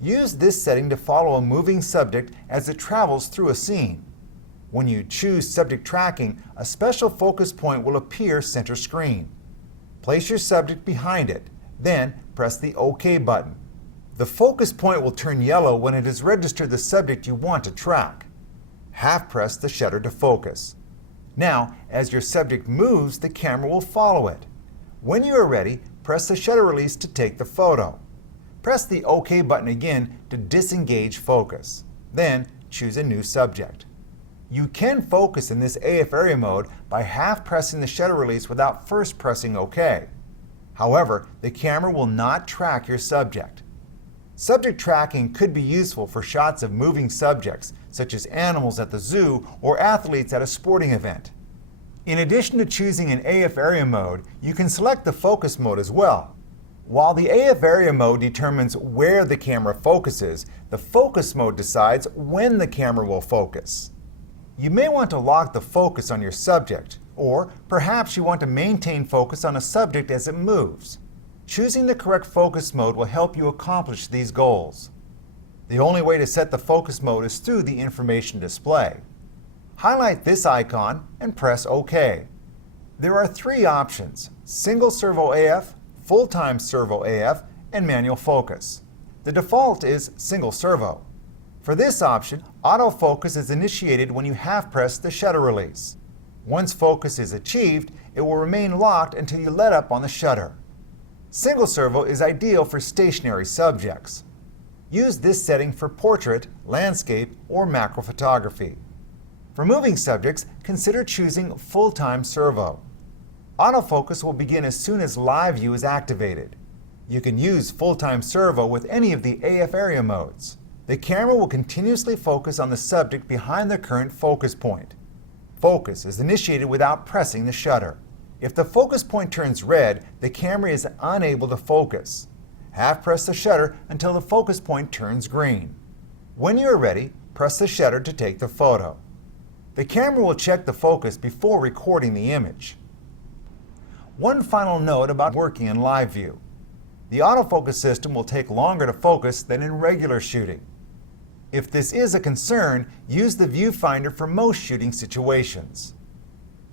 Use this setting to follow a moving subject as it travels through a scene. When you choose subject tracking, a special focus point will appear center screen. Place your subject behind it, then press the OK button. The focus point will turn yellow when it has registered the subject you want to track. Half press the shutter to focus. Now, as your subject moves, the camera will follow it. When you are ready, press the shutter release to take the photo. Press the OK button again to disengage focus. Then choose a new subject. You can focus in this AF area mode by half pressing the shutter release without first pressing OK. However, the camera will not track your subject. Subject tracking could be useful for shots of moving subjects, such as animals at the zoo or athletes at a sporting event. In addition to choosing an AF area mode, you can select the focus mode as well. While the AF area mode determines where the camera focuses, the focus mode decides when the camera will focus. You may want to lock the focus on your subject, or perhaps you want to maintain focus on a subject as it moves. Choosing the correct focus mode will help you accomplish these goals. The only way to set the focus mode is through the information display. highlight this icon and press OK. There are three options: single servo AF, full-time servo AF, and manual focus. The default is single servo. For this option, autofocus is initiated when you have pressed the shutter release. Once focus is achieved, it will remain locked until you let up on the shutter. Single servo is ideal for stationary subjects. Use this setting for portrait, landscape, or macro photography. For moving subjects, consider choosing full-time servo. Autofocus will begin as soon as live view is activated. You can use full-time servo with any of the AF area modes. The camera will continuously focus on the subject behind the current focus point. Focus is initiated without pressing the shutter. If the focus point turns red, the camera is unable to focus. Half press the shutter until the focus point turns green. When you are ready, press the shutter to take the photo. The camera will check the focus before recording the image. One final note about working in live view. The autofocus system will take longer to focus than in regular shooting. If this is a concern, use the viewfinder for most shooting situations.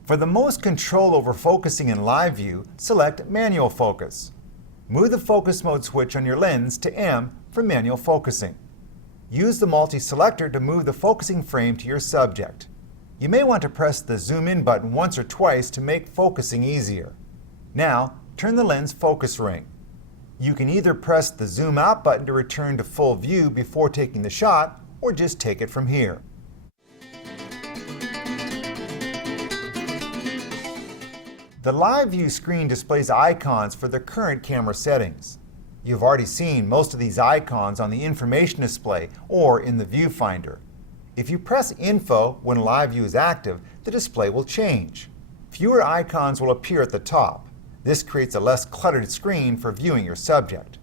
For the most control over focusing in live view, select manual focus. Move the focus mode switch on your lens to M for manual focusing. Use the multi-selector to move the focusing frame to your subject. You may want to press the zoom in button once or twice to make focusing easier. Now, turn the lens focus ring. You can either press the zoom out button to return to full view before taking the shot, or just take it from here. The live view screen displays icons for the current camera settings. You've already seen most of these icons on the information display or in the viewfinder. If you press Info when live view is active, the display will change. Fewer icons will appear at the top. This creates a less cluttered screen for viewing your subject.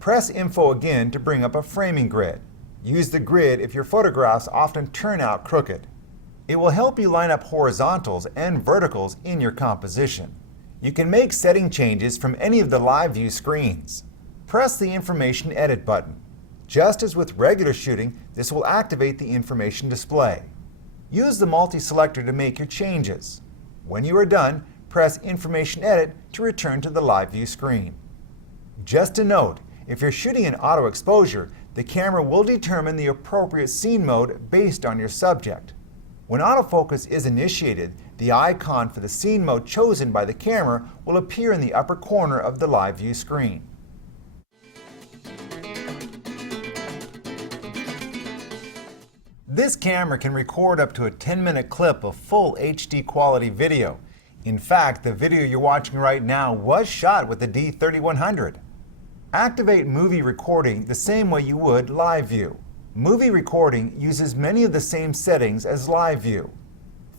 Press Info again to bring up a framing grid. Use the grid if your photographs often turn out crooked. It will help you line up horizontals and verticals in your composition. You can make setting changes from any of the live view screens. Press the Information Edit button. Just as with regular shooting, this will activate the information display. Use the multi-selector to make your changes. When you are done, press Information Edit to return to the live view screen. Just a note, if you're shooting in auto exposure, the camera will determine the appropriate scene mode based on your subject. When autofocus is initiated, the icon for the scene mode chosen by the camera will appear in the upper corner of the live view screen. This camera can record up to a 10-minute clip of full HD quality video. In fact, the video you're watching right now was shot with the D3100. Activate movie recording the same way you would live view. Movie recording uses many of the same settings as live view.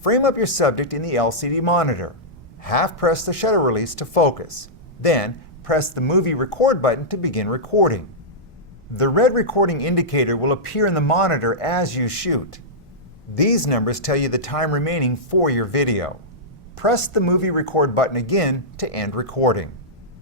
Frame up your subject in the LCD monitor. Half press the shutter release to focus. Then press the movie record button to begin recording. The red recording indicator will appear in the monitor as you shoot. These numbers tell you the time remaining for your video. Press the movie record button again to end recording.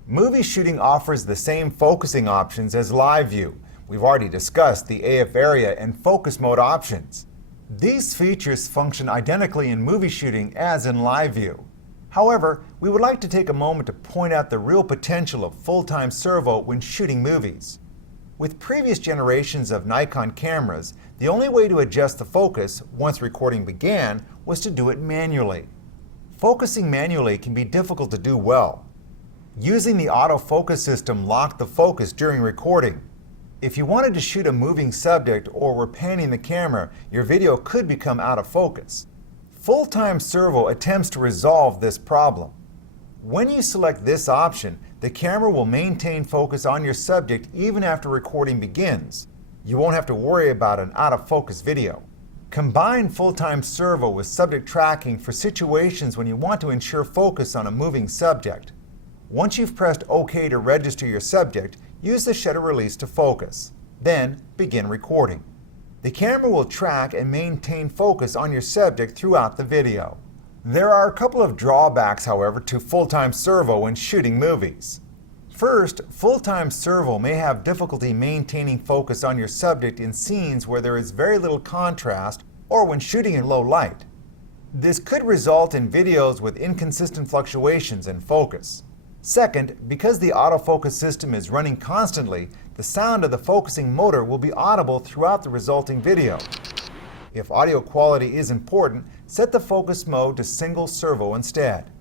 Movie shooting offers the same focusing options as live view. We've already discussed the AF area and focus mode options. These features function identically in movie shooting as in live view. However, we would like to take a moment to point out the real potential of full-time servo when shooting movies. With previous generations of Nikon cameras, the only way to adjust the focus once recording began was to do it manually. Focusing manually can be difficult to do well. Using the autofocus system locked the focus during recording. If you wanted to shoot a moving subject or were panning the camera, your video could become out of focus. Full-time servo attempts to resolve this problem. When you select this option, the camera will maintain focus on your subject even after recording begins. You won't have to worry about an out-of-focus video. Combine full-time servo with subject tracking for situations when you want to ensure focus on a moving subject. Once you've pressed OK to register your subject, use the shutter release to focus. Then begin recording. The camera will track and maintain focus on your subject throughout the video. There are a couple of drawbacks, however, to full-time servo when shooting movies. First, full-time servo may have difficulty maintaining focus on your subject in scenes where there is very little contrast or when shooting in low light. This could result in videos with inconsistent fluctuations in focus. Second, because the autofocus system is running constantly, the sound of the focusing motor will be audible throughout the resulting video. If audio quality is important, set the focus mode to single servo instead.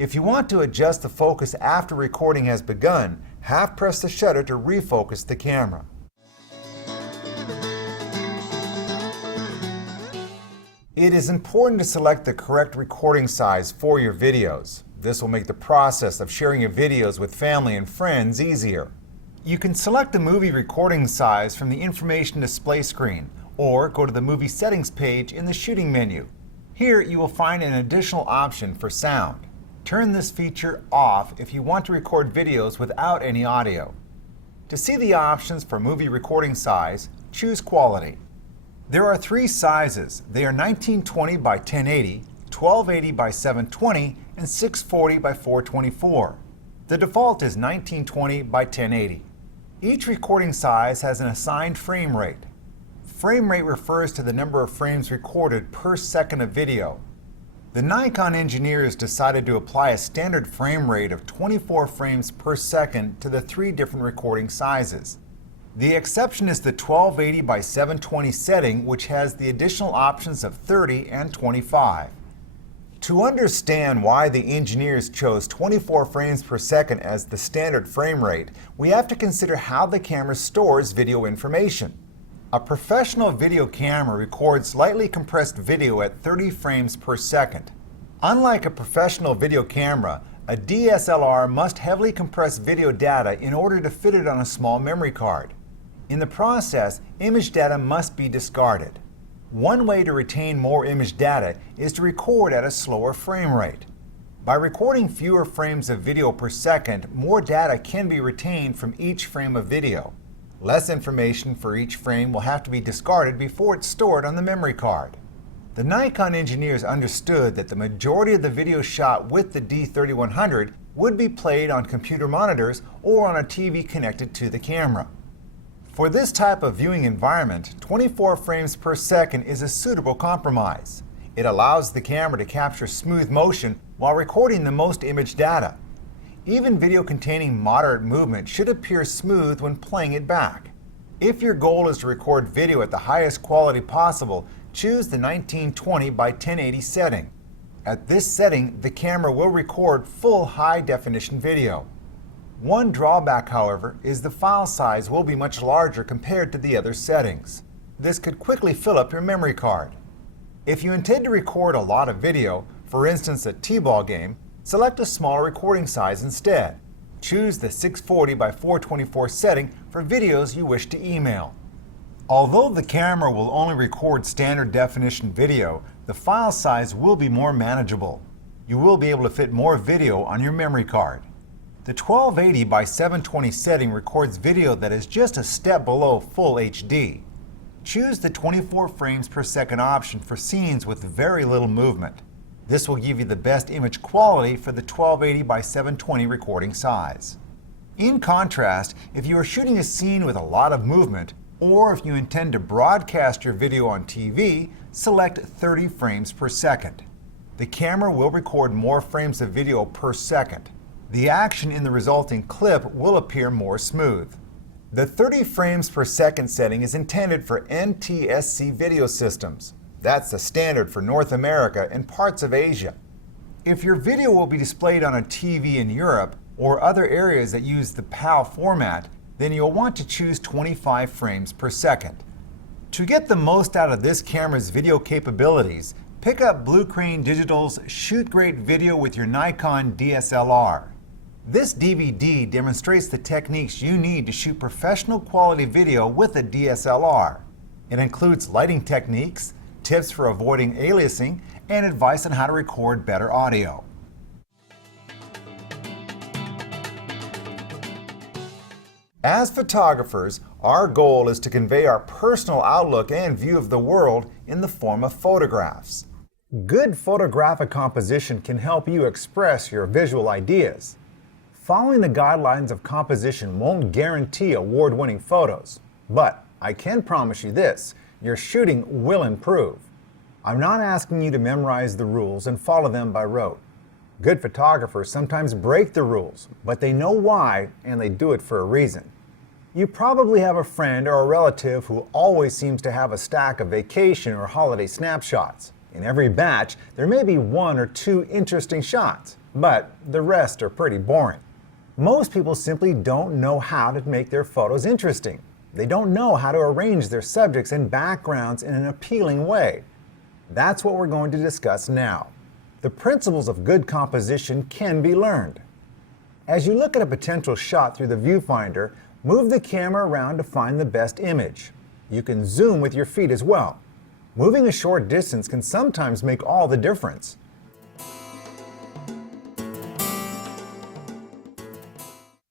If you want to adjust the focus after recording has begun, half-press the shutter to refocus the camera. It is important to select the correct recording size for your videos. This will make the process of sharing your videos with family and friends easier. You can select the movie recording size from the information display screen, or go to the movie settings page in the shooting menu. Here you will find an additional option for sound. Turn this feature off if you want to record videos without any audio. To see the options for movie recording size, choose Quality. There are three sizes. They are 1920 by 1080, 1280 by 720, and 640 by 424. The default is 1920 by 1080. Each recording size has an assigned frame rate. Frame rate refers to the number of frames recorded per second of video. The Nikon engineers decided to apply a standard frame rate of 24 frames per second to the three different recording sizes. The exception is the 1280 by 720 setting, which has the additional options of 30 and 25. To understand why the engineers chose 24 frames per second as the standard frame rate, we have to consider how the camera stores video information. A professional video camera records lightly compressed video at 30 frames per second. Unlike a professional video camera, a DSLR must heavily compress video data in order to fit it on a small memory card. In the process, image data must be discarded. One way to retain more image data is to record at a slower frame rate. By recording fewer frames of video per second, more data can be retained from each frame of video. Less information for each frame will have to be discarded before it's stored on the memory card. The Nikon engineers understood that the majority of the video shot with the D3100 would be played on computer monitors or on a TV connected to the camera. For this type of viewing environment, 24 frames per second is a suitable compromise. It allows the camera to capture smooth motion while recording the most image data. Even video containing moderate movement should appear smooth when playing it back. If your goal is to record video at the highest quality possible, choose the 1920 by 1080 setting. At this setting, the camera will record full high-definition video. One drawback, however, is the file size will be much larger compared to the other settings. This could quickly fill up your memory card. If you intend to record a lot of video, for instance a t-ball game, select a smaller recording size instead. Choose the 640 by 424 setting for videos you wish to email. Although the camera will only record standard definition video, the file size will be more manageable. You will be able to fit more video on your memory card. The 1280 by 720 setting records video that is just a step below full HD. Choose the 24 frames per second option for scenes with very little movement. This will give you the best image quality for the 1280 by 720 recording size. In contrast, if you are shooting a scene with a lot of movement, or if you intend to broadcast your video on TV, select 30 frames per second. The camera will record more frames of video per second. The action in the resulting clip will appear more smooth. The 30 frames per second setting is intended for NTSC video systems. That's the standard for North America and parts of Asia. If your video will be displayed on a TV in Europe or other areas that use the PAL format, then you'll want to choose 25 frames per second. To get the most out of this camera's video capabilities, pick up Blue Crane Digital's Shoot Great Video with your Nikon DSLR. This DVD demonstrates the techniques you need to shoot professional quality video with a DSLR. It includes lighting techniques, tips for avoiding aliasing, and advice on how to record better audio. As photographers, our goal is to convey our personal outlook and view of the world in the form of photographs. Good photographic composition can help you express your visual ideas. Following the guidelines of composition won't guarantee award-winning photos, but I can promise you this, your shooting will improve. I'm not asking you to memorize the rules and follow them by rote. Good photographers sometimes break the rules, but they know why and they do it for a reason. You probably have a friend or a relative who always seems to have a stack of vacation or holiday snapshots. In every batch, there may be 1 or 2 interesting shots, but the rest are pretty boring. Most people simply don't know how to make their photos interesting. They don't know how to arrange their subjects and backgrounds in an appealing way. That's what we're going to discuss now. The principles of good composition can be learned. As you look at a potential shot through the viewfinder, move the camera around to find the best image. You can zoom with your feet as well. Moving a short distance can sometimes make all the difference.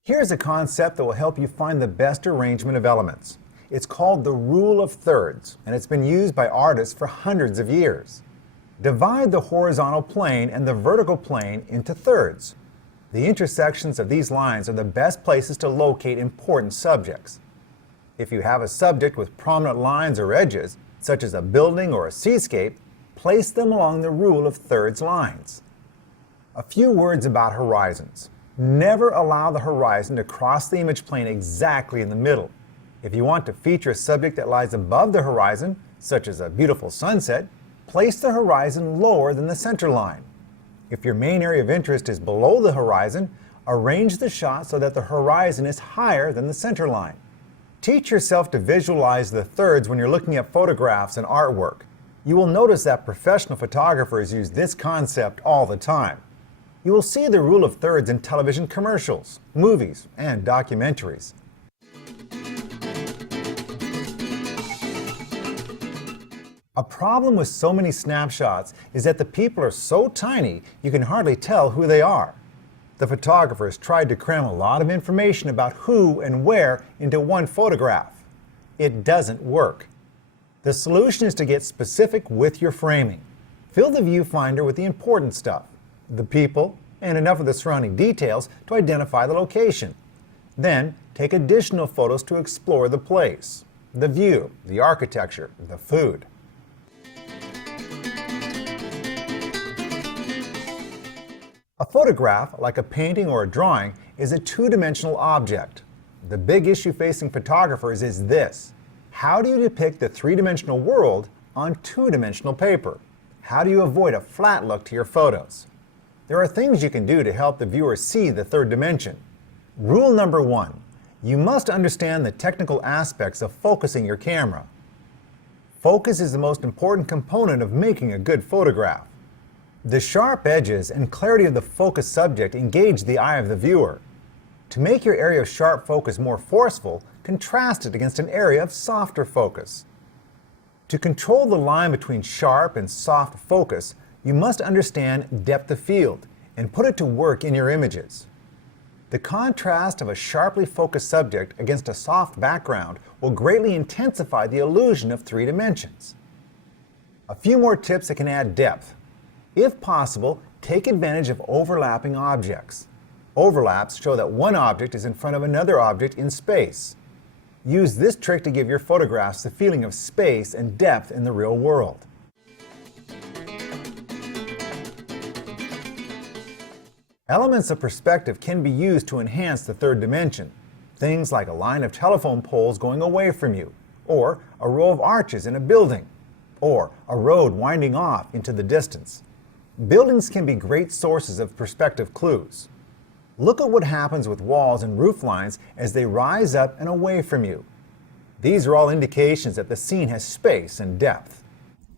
Here's a concept that will help you find the best arrangement of elements. It's called the rule of thirds, and it's been used by artists for hundreds of years. Divide the horizontal plane and the vertical plane into thirds. The intersections of these lines are the best places to locate important subjects. If you have a subject with prominent lines or edges, such as a building or a seascape, place them along the rule of thirds lines. A few words about horizons. Never allow the horizon to cross the image plane exactly in the middle. If you want to feature a subject that lies above the horizon, such as a beautiful sunset, place the horizon lower than the center line. If your main area of interest is below the horizon, arrange the shot so that the horizon is higher than the center line. Teach yourself to visualize the thirds when you're looking at photographs and artwork. You will notice that professional photographers use this concept all the time. You will see the rule of thirds in television commercials, movies, and documentaries. A problem with so many snapshots is that the people are so tiny you can hardly tell who they are. The photographers tried to cram a lot of information about who and where into one photograph. It doesn't work. The solution is to get specific with your framing. Fill the viewfinder with the important stuff, the people, and enough of the surrounding details to identify the location. Then, take additional photos to explore the place, the view, the architecture, the food. A photograph, like a painting or a drawing, is a two-dimensional object. The big issue facing photographers is this: how do you depict the three-dimensional world on two-dimensional paper? How do you avoid a flat look to your photos? There are things you can do to help the viewer see the third dimension. Rule number 1: you must understand the technical aspects of focusing your camera. Focus is the most important component of making a good photograph. The sharp edges and clarity of the focused subject engage the eye of the viewer. To make your area of sharp focus more forceful, contrast it against an area of softer focus. To control the line between sharp and soft focus, you must understand depth of field and put it to work in your images. The contrast of a sharply focused subject against a soft background will greatly intensify the illusion of 3 dimensions. A few more tips that can add depth. If possible, take advantage of overlapping objects. Overlaps show that one object is in front of another object in space. Use this trick to give your photographs the feeling of space and depth in the real world. Elements of perspective can be used to enhance the third dimension. Things like a line of telephone poles going away from you, or a row of arches in a building, or a road winding off into the distance. Buildings can be great sources of perspective clues. Look at what happens with walls and roof lines as they rise up and away from you. These are all indications that the scene has space and depth.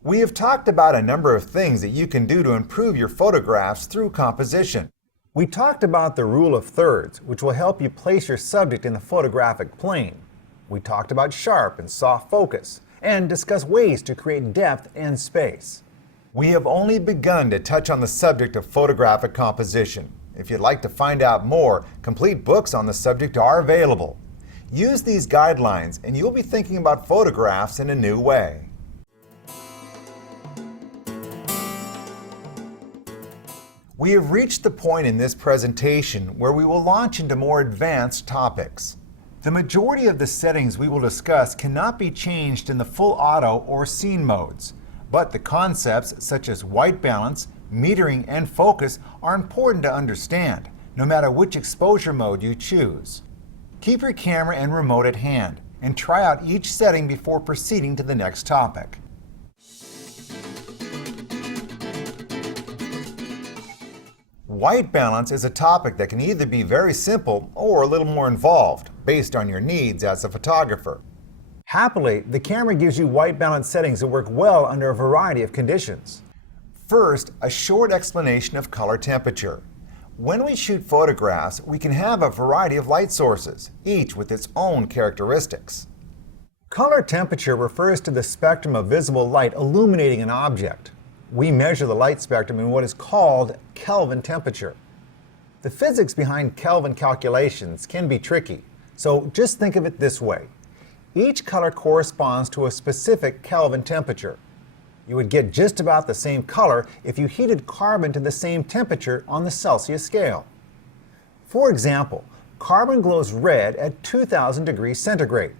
We have talked about a number of things that you can do to improve your photographs through composition. We talked about the rule of thirds, which will help you place your subject in the photographic plane. We talked about sharp and soft focus, and discussed ways to create depth and space. We have only begun to touch on the subject of photographic composition. If you'd like to find out more, complete books on the subject are available. Use these guidelines and you'll be thinking about photographs in a new way. We have reached the point in this presentation where we will launch into more advanced topics. The majority of the settings we will discuss cannot be changed in the full auto or scene modes, But the concepts such as white balance, metering, and focus are important to understand, no matter which exposure mode you choose. Keep your camera and remote at hand, and try out each setting before proceeding to the next topic. White balance is a topic that can either be very simple or a little more involved, based on your needs as a photographer. Happily, the camera gives you white balance settings that work well under a variety of conditions. First, a short explanation of color temperature. When we shoot photographs, we can have a variety of light sources, each with its own characteristics. Color temperature refers to the spectrum of visible light illuminating an object. We measure the light spectrum in what is called Kelvin temperature. The physics behind Kelvin calculations can be tricky, so just think of it this way. Each color corresponds to a specific Kelvin temperature. You would get just about the same color if you heated carbon to the same temperature on the Celsius scale. For example, carbon glows red at 2000 degrees centigrade,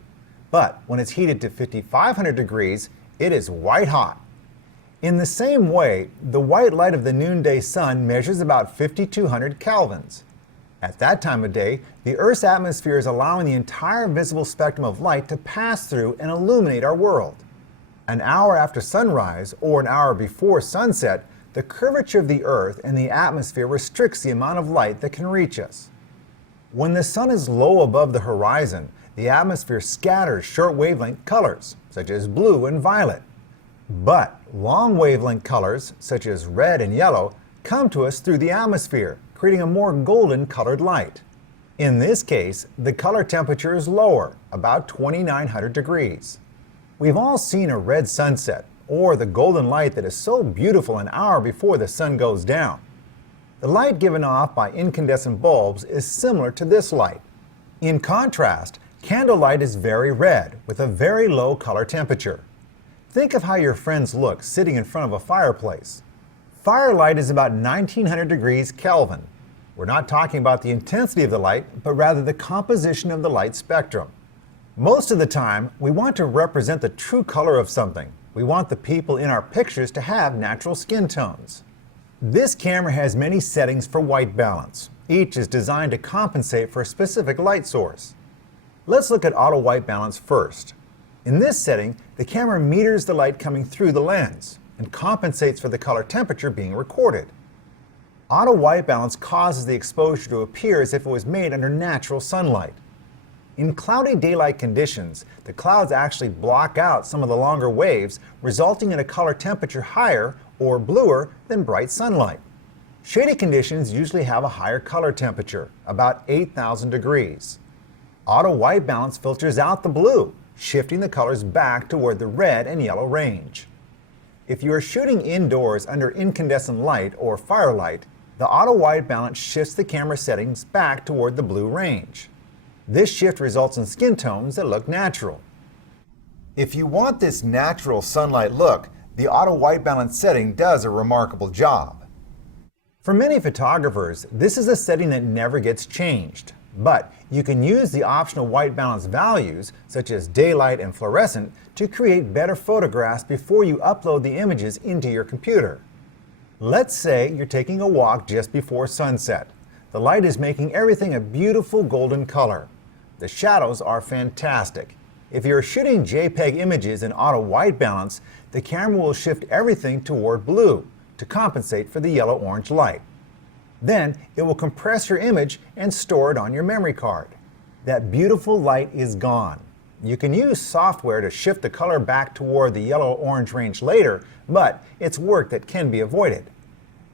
but when it's heated to 5500 degrees, it is white hot. In the same way, the white light of the noonday sun measures about 5200 kelvins. At that time of day, the Earth's atmosphere is allowing the entire visible spectrum of light to pass through and illuminate our world. An hour after sunrise or an hour before sunset, the curvature of the Earth and the atmosphere restricts the amount of light that can reach us. When the sun is low above the horizon, the atmosphere scatters short wavelength colors, such as blue and violet. But long wavelength colors, such as red and yellow, come to us through the atmosphere, creating a more golden colored light. In this case, the color temperature is lower, about 2900 degrees. We've all seen a red sunset, or the golden light that is so beautiful an hour before the sun goes down. The light given off by incandescent bulbs is similar to this light. In contrast, candlelight is very red, with a very low color temperature. Think of how your friends look sitting in front of a fireplace. Firelight is about 1900 degrees Kelvin. We're not talking about the intensity of the light, but rather the composition of the light spectrum. Most of the time, we want to represent the true color of something. We want the people in our pictures to have natural skin tones. This camera has many settings for white balance. Each is designed to compensate for a specific light source. Let's look at auto white balance first. In this setting, the camera meters the light coming through the lens and compensates for the color temperature being recorded. Auto white balance causes the exposure to appear as if it was made under natural sunlight. In cloudy daylight conditions, the clouds actually block out some of the longer waves, resulting in a color temperature higher or bluer than bright sunlight. Shady conditions usually have a higher color temperature, about 8000 degrees. Auto white balance filters out the blue, shifting the colors back toward the red and yellow range. If you are shooting indoors under incandescent light or firelight, the auto white balance shifts the camera settings back toward the blue range. This shift results in skin tones that look natural. If you want this natural sunlight look, the auto white balance setting does a remarkable job. For many photographers, this is a setting that never gets changed. But you can use the optional white balance values, such as daylight and fluorescent, to create better photographs before you upload the images into your computer. Let's say you're taking a walk just before sunset. The light is making everything a beautiful golden color. The shadows are fantastic. If you're shooting JPEG images in auto white balance, the camera will shift everything toward blue to compensate for the yellow-orange light. Then it will compress your image and store it on your memory card. That beautiful light is gone. You can use software to shift the color back toward the yellow-orange range later, but it's work that can be avoided.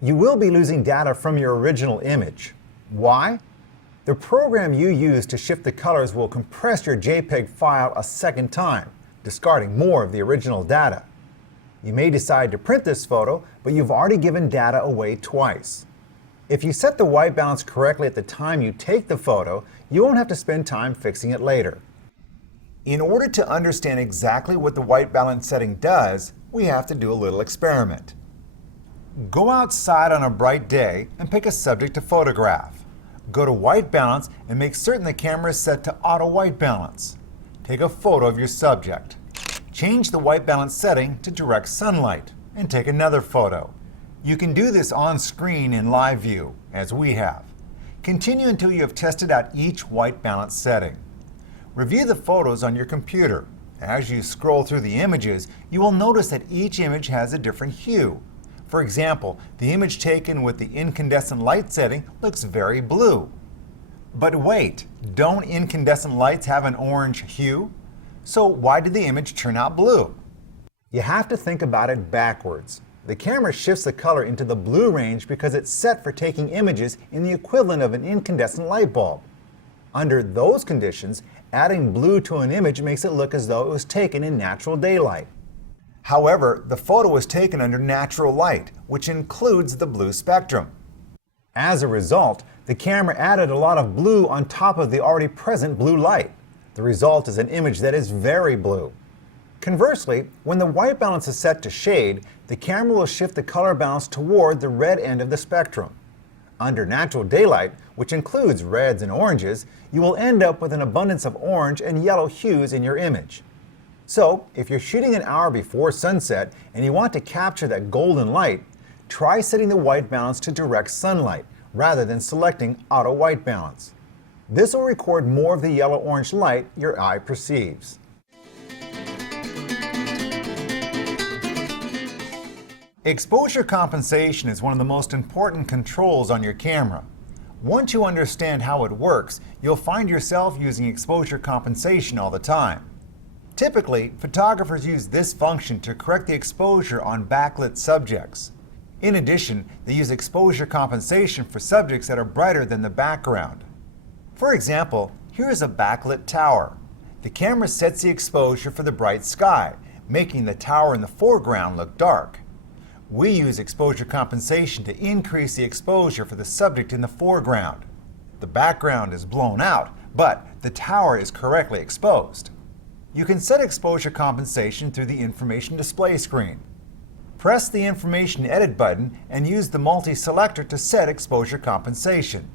You will be losing data from your original image. Why? The program you use to shift the colors will compress your JPEG file a second time, discarding more of the original data. You may decide to print this photo, but you've already given data away twice. If you set the white balance correctly at the time you take the photo, you won't have to spend time fixing it later. In order to understand exactly what the white balance setting does, we have to do a little experiment. Go outside on a bright day and pick a subject to photograph. Go to white balance and make certain the camera is set to auto white balance. Take a photo of your subject. Change the white balance setting to direct sunlight and take another photo. You can do this on screen in live view, as we have. Continue until you have tested out each white balance setting. Review the photos on your computer. As you scroll through the images, you will notice that each image has a different hue. For example, the image taken with the incandescent light setting looks very blue. But wait, don't incandescent lights have an orange hue? So why did the image turn out blue? You have to think about it backwards. The camera shifts the color into the blue range because it's set for taking images in the equivalent of an incandescent light bulb. Under those conditions, adding blue to an image makes it look as though it was taken in natural daylight. However, the photo was taken under natural light, which includes the blue spectrum. As a result, the camera added a lot of blue on top of the already present blue light. The result is an image that is very blue. Conversely, when the white balance is set to shade, the camera will shift the color balance toward the red end of the spectrum. Under natural daylight, which includes reds and oranges, you will end up with an abundance of orange and yellow hues in your image. So, if you're shooting an hour before sunset and you want to capture that golden light, try setting the white balance to direct sunlight rather than selecting auto white balance. This will record more of the yellow-orange light your eye perceives. Exposure compensation is one of the most important controls on your camera. Once you understand how it works, you'll find yourself using exposure compensation all the time. Typically, photographers use this function to correct the exposure on backlit subjects. In addition, they use exposure compensation for subjects that are brighter than the background. For example, here is a backlit tower. The camera sets the exposure for the bright sky, making the tower in the foreground look dark. We use exposure compensation to increase the exposure for the subject in the foreground. The background is blown out, but the tower is correctly exposed. You can set exposure compensation through the information display screen. Press the Information Edit button and use the multi-selector to set exposure compensation.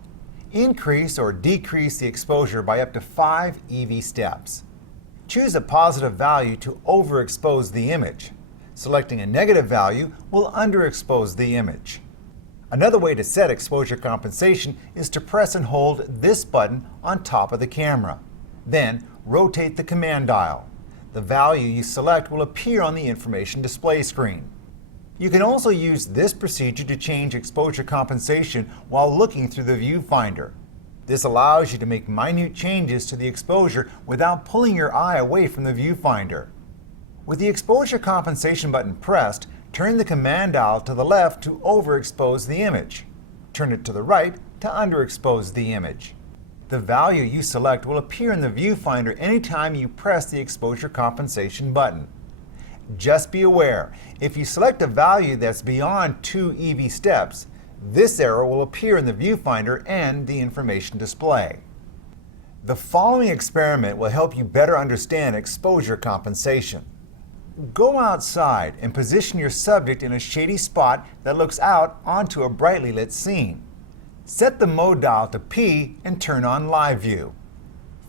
Increase or decrease the exposure by up to 5 EV steps. Choose a positive value to overexpose the image. Selecting a negative value will underexpose the image. Another way to set exposure compensation is to press and hold this button on top of the camera. Then rotate the command dial. The value you select will appear on the information display screen. You can also use this procedure to change exposure compensation while looking through the viewfinder. This allows you to make minute changes to the exposure without pulling your eye away from the viewfinder. With the exposure compensation button pressed, turn the command dial to the left to overexpose the image. Turn it to the right to underexpose the image. The value you select will appear in the viewfinder anytime you press the exposure compensation button. Just be aware, if you select a value that's beyond 2 EV steps, this error will appear in the viewfinder and the information display. The following experiment will help you better understand exposure compensation. Go outside and position your subject in a shady spot that looks out onto a brightly lit scene. Set the mode dial to P and turn on Live View.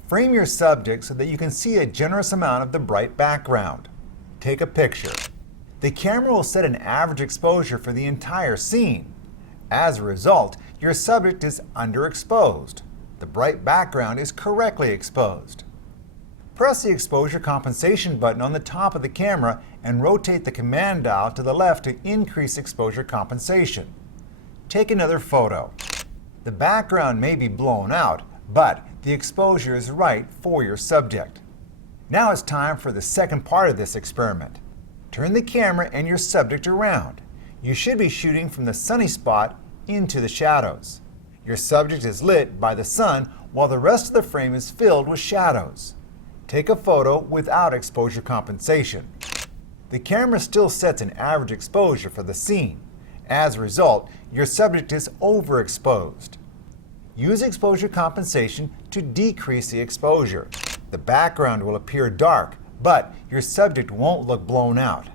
Frame your subject so that you can see a generous amount of the bright background. Take a picture. The camera will set an average exposure for the entire scene. As a result, your subject is underexposed. The bright background is correctly exposed. Press the exposure compensation button on the top of the camera and rotate the command dial to the left to increase exposure compensation. Take another photo. The background may be blown out, but the exposure is right for your subject. Now it's time for the second part of this experiment. Turn the camera and your subject around. You should be shooting from the sunny spot into the shadows. Your subject is lit by the sun while the rest of the frame is filled with shadows. Take a photo without exposure compensation. The camera still sets an average exposure for the scene. As a result, your subject is overexposed. Use exposure compensation to decrease the exposure. The background will appear dark, but your subject won't look blown out.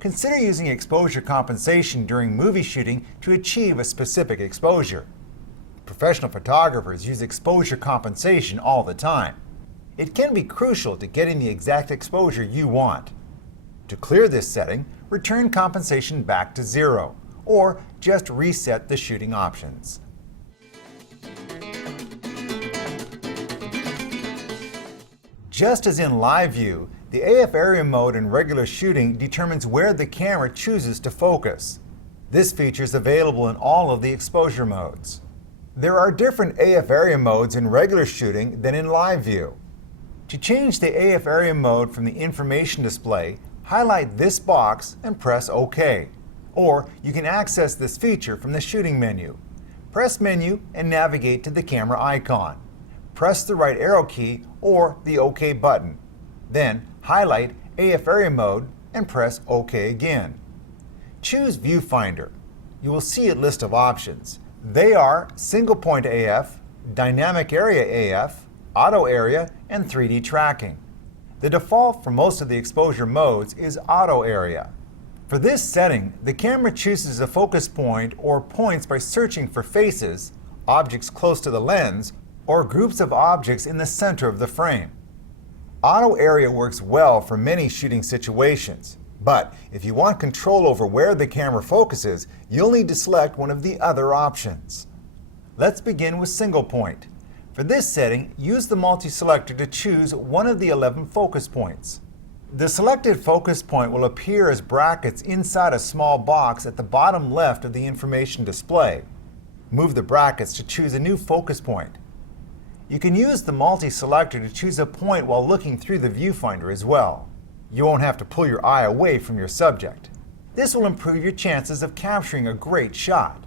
Consider using exposure compensation during movie shooting to achieve a specific exposure. Professional photographers use exposure compensation all the time. It can be crucial to getting the exact exposure you want. To clear this setting, return compensation back to 0, or just reset the shooting options. Just as in live view, the AF area mode in regular shooting determines where the camera chooses to focus. This feature is available in all of the exposure modes. There are different AF area modes in regular shooting than in live view. To change the AF area mode from the information display, highlight this box and press OK. Or you can access this feature from the shooting menu. Press Menu and navigate to the camera icon. Press the right arrow key or the OK button. Then highlight AF area mode and press OK again. Choose Viewfinder. You will see a list of options. They are Single Point AF, Dynamic Area AF, Auto Area, and 3D Tracking. The default for most of the exposure modes is Auto Area. For this setting, the camera chooses a focus point or points by searching for faces, objects close to the lens, or groups of objects in the center of the frame. Auto Area works well for many shooting situations, but if you want control over where the camera focuses, you'll need to select one of the other options. Let's begin with Single Point. For this setting, use the multi-selector to choose one of the 11 focus points. The selected focus point will appear as brackets inside a small box at the bottom left of the information display. Move the brackets to choose a new focus point. You can use the multi-selector to choose a point while looking through the viewfinder as well. You won't have to pull your eye away from your subject. This will improve your chances of capturing a great shot.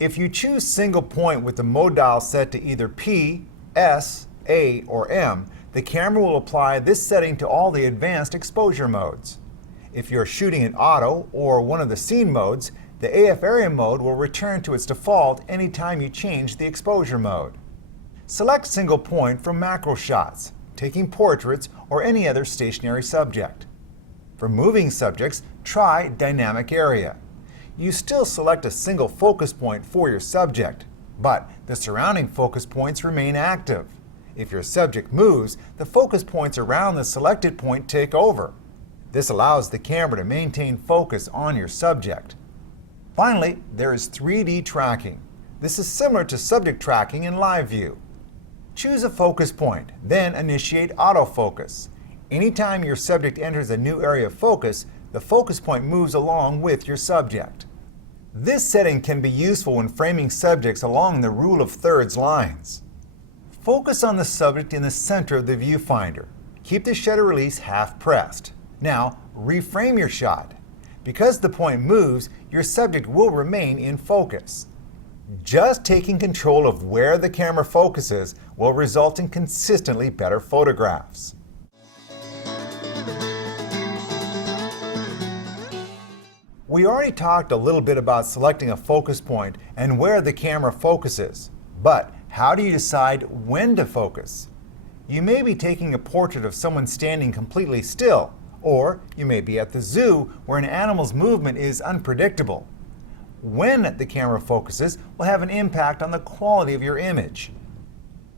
If you choose single point with the mode dial set to either P, S, A, or M, the camera will apply this setting to all the advanced exposure modes. If you're shooting in auto or one of the scene modes, the AF area mode will return to its default anytime you change the exposure mode. Select single point from macro shots, taking portraits, or any other stationary subject. For moving subjects, try dynamic area. You still select a single focus point for your subject, but the surrounding focus points remain active. If your subject moves, the focus points around the selected point take over. This allows the camera to maintain focus on your subject. Finally, there is 3D tracking. This is similar to subject tracking in live view. Choose a focus point, then initiate autofocus. Anytime your subject enters a new area of focus, the focus point moves along with your subject. This setting can be useful when framing subjects along the rule of thirds lines. Focus on the subject in the center of the viewfinder. Keep the shutter release half pressed. Now, reframe your shot. Because the point moves, your subject will remain in focus. Just taking control of where the camera focuses will result in consistently better photographs. We already talked a little bit about selecting a focus point and where the camera focuses, but how do you decide when to focus? You may be taking a portrait of someone standing completely still, or you may be at the zoo where an animal's movement is unpredictable. When the camera focuses will have an impact on the quality of your image.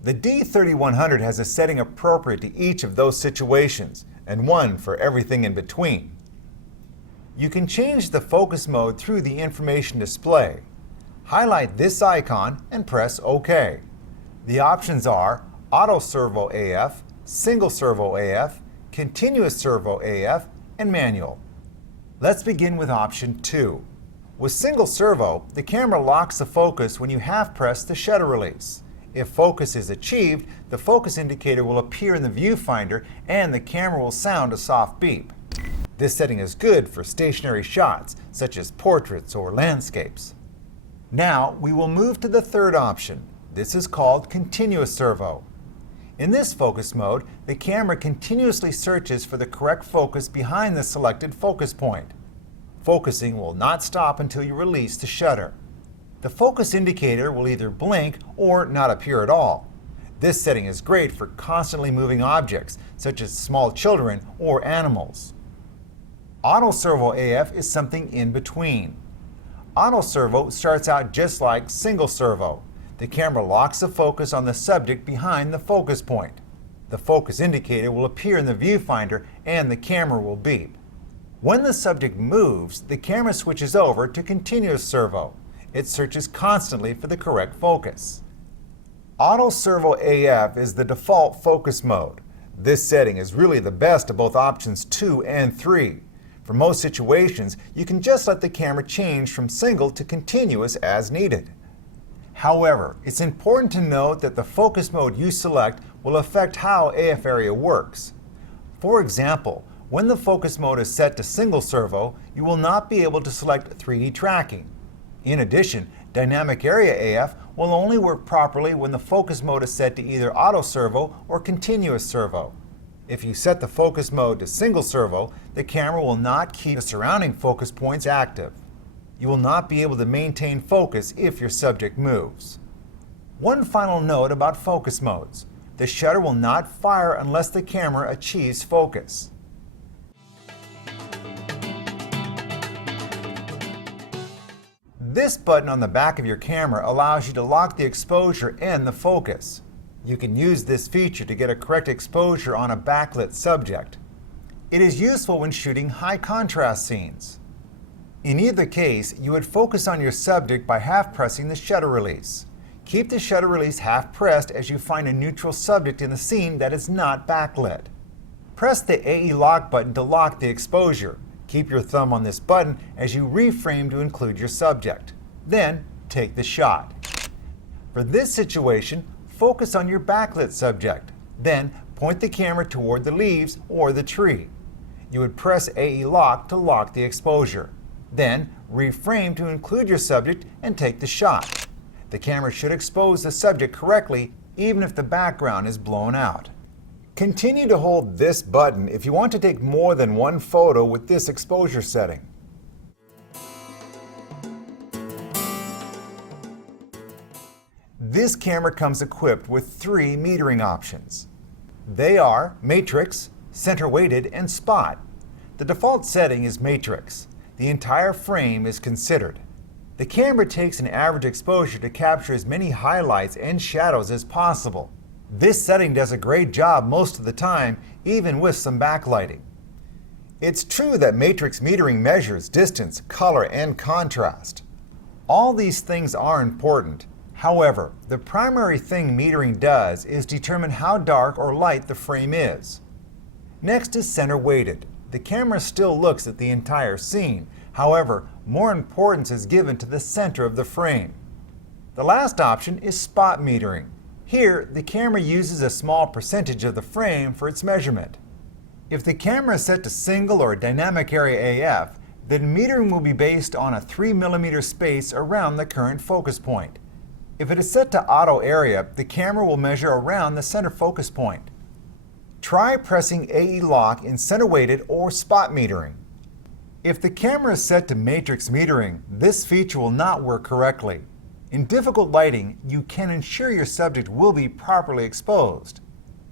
The D3100 has a setting appropriate to each of those situations, and one for everything in between. You can change the focus mode through the information display. Highlight this icon and press OK. The options are Auto Servo AF, Single Servo AF, Continuous Servo AF, and Manual. Let's begin with option 2. With single servo, the camera locks the focus when you half press the shutter release. If focus is achieved, the focus indicator will appear in the viewfinder and the camera will sound a soft beep. This setting is good for stationary shots, such as portraits or landscapes. Now we will move to the third option. This is called continuous servo. In this focus mode, the camera continuously searches for the correct focus behind the selected focus point. Focusing will not stop until you release the shutter. The focus indicator will either blink or not appear at all. This setting is great for constantly moving objects, such as small children or animals. Auto Servo AF is something in between. Auto Servo starts out just like single servo. The camera locks the focus on the subject behind the focus point. The focus indicator will appear in the viewfinder and the camera will beep. When the subject moves, the camera switches over to continuous servo. It searches constantly for the correct focus. Auto Servo AF is the default focus mode. This setting is really the best of both options 2 and 3. For most situations, you can just let the camera change from single to continuous as needed. However, it's important to note that the focus mode you select will affect how AF area works. For example, when the focus mode is set to single servo, you will not be able to select 3D tracking. In addition, dynamic area AF will only work properly when the focus mode is set to either auto servo or continuous servo. If you set the focus mode to single servo, the camera will not keep the surrounding focus points active. You will not be able to maintain focus if your subject moves. One final note about focus modes. The shutter will not fire unless the camera achieves focus. This button on the back of your camera allows you to lock the exposure and the focus. You can use this feature to get a correct exposure on a backlit subject. It is useful when shooting high contrast scenes. In either case, you would focus on your subject by half pressing the shutter release. Keep the shutter release half pressed as you find a neutral subject in the scene that is not backlit. Press the AE lock button to lock the exposure. Keep your thumb on this button as you reframe to include your subject. Then, take the shot. For this situation, focus on your backlit subject. Then, point the camera toward the leaves or the tree. You would press AE lock to lock the exposure. Then, reframe to include your subject and take the shot. The camera should expose the subject correctly even if the background is blown out. Continue to hold this button if you want to take more than one photo with this exposure setting. This camera comes equipped with 3 metering options. They are matrix, center weighted, and spot. The default setting is matrix. The entire frame is considered. The camera takes an average exposure to capture as many highlights and shadows as possible. This setting does a great job most of the time, even with some backlighting. It's true that matrix metering measures distance, color, and contrast. All these things are important. However, the primary thing metering does is determine how dark or light the frame is. Next is center weighted. The camera still looks at the entire scene. However, more importance is given to the center of the frame. The last option is spot metering. Here, the camera uses a small percentage of the frame for its measurement. If the camera is set to single or dynamic area AF, then metering will be based on a 3 mm space around the current focus point. If it is set to auto area, the camera will measure around the center focus point. Try pressing AE lock in center weighted or spot metering. If the camera is set to matrix metering, this feature will not work correctly. In difficult lighting, you can ensure your subject will be properly exposed.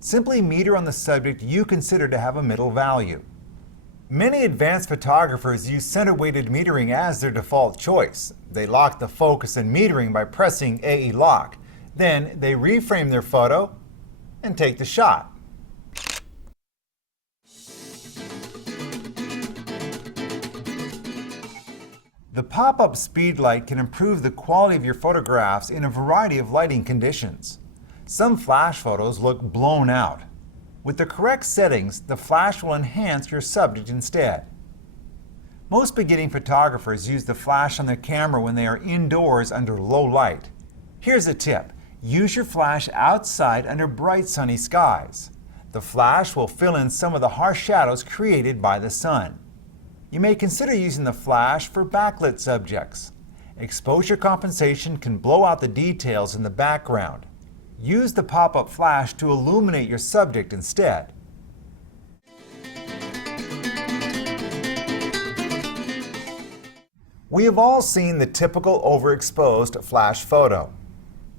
Simply meter on the subject you consider to have a middle value. Many advanced photographers use center-weighted metering as their default choice. They lock the focus and metering by pressing AE lock. Then they reframe their photo and take the shot. The pop-up speed light can improve the quality of your photographs in a variety of lighting conditions. Some flash photos look blown out. With the correct settings, the flash will enhance your subject instead. Most beginning photographers use the flash on their camera when they are indoors under low light. Here's a tip. Use your flash outside under bright sunny skies. The flash will fill in some of the harsh shadows created by the sun. You may consider using the flash for backlit subjects. Exposure compensation can blow out the details in the background. Use the pop-up flash to illuminate your subject instead. We have all seen the typical overexposed flash photo.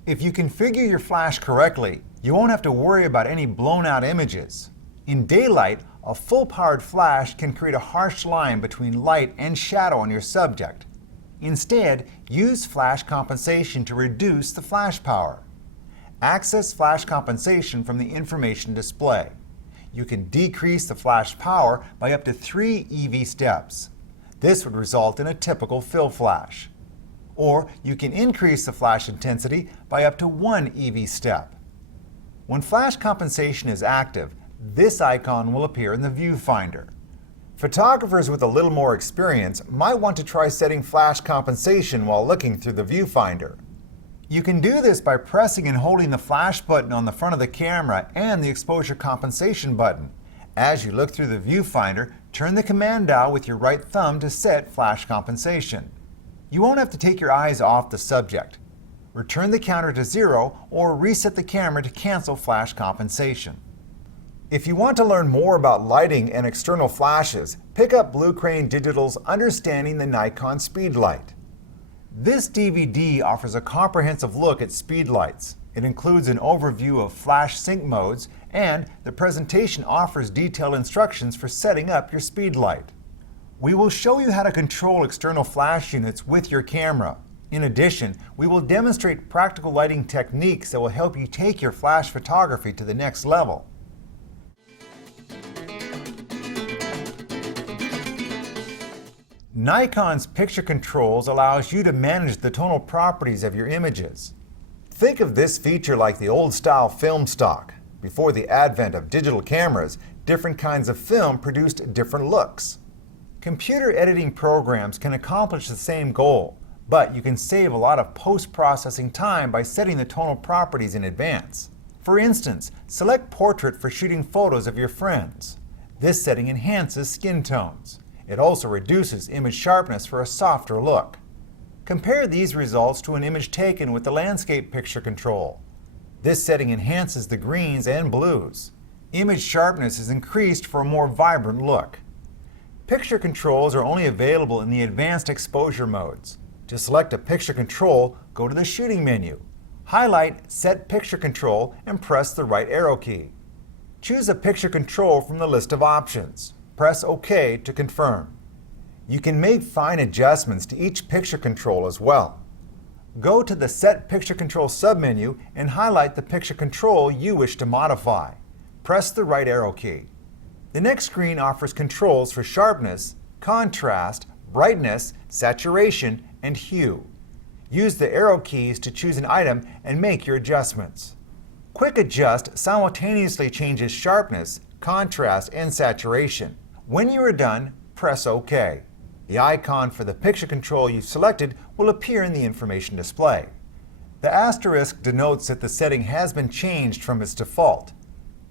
If you configure your flash correctly, you won't have to worry about any blown out images. In daylight, a full-powered flash can create a harsh line between light and shadow on your subject. Instead, use flash compensation to reduce the flash power. Access flash compensation from the information display. You can decrease the flash power by up to 3 EV steps. This would result in a typical fill flash. Or you can increase the flash intensity by up to 1 EV step. When flash compensation is active, this icon will appear in the viewfinder. Photographers with a little more experience might want to try setting flash compensation while looking through the viewfinder. You can do this by pressing and holding the flash button on the front of the camera and the exposure compensation button. As you look through the viewfinder, turn the command dial with your right thumb to set flash compensation. You won't have to take your eyes off the subject. Return the counter to 0 or reset the camera to cancel flash compensation. If you want to learn more about lighting and external flashes, pick up Blue Crane Digital's Understanding the Nikon Speedlight. This DVD offers a comprehensive look at speedlights. It includes an overview of flash sync modes, and the presentation offers detailed instructions for setting up your speedlight. We will show you how to control external flash units with your camera. In addition, we will demonstrate practical lighting techniques that will help you take your flash photography to the next level. Nikon's picture controls allows you to manage the tonal properties of your images. Think of this feature like the old-style film stock. Before the advent of digital cameras, different kinds of film produced different looks. Computer editing programs can accomplish the same goal, but you can save a lot of post-processing time by setting the tonal properties in advance. For instance, select Portrait for shooting photos of your friends. This setting enhances skin tones. It also reduces image sharpness for a softer look. Compare these results to an image taken with the landscape picture control. This setting enhances the greens and blues. Image sharpness is increased for a more vibrant look. Picture controls are only available in the advanced exposure modes. To select a picture control, go to the shooting menu. Highlight Set Picture Control and press the right arrow key. Choose a picture control from the list of options. Press OK to confirm. You can make fine adjustments to each picture control as well. Go to the Set Picture Control submenu and highlight the picture control you wish to modify. Press the right arrow key. The next screen offers controls for sharpness, contrast, brightness, saturation, and hue. Use the arrow keys to choose an item and make your adjustments. Quick Adjust simultaneously changes sharpness, contrast, and saturation. When you are done, press OK. The icon for the picture control you've selected will appear in the information display. The asterisk denotes that the setting has been changed from its default.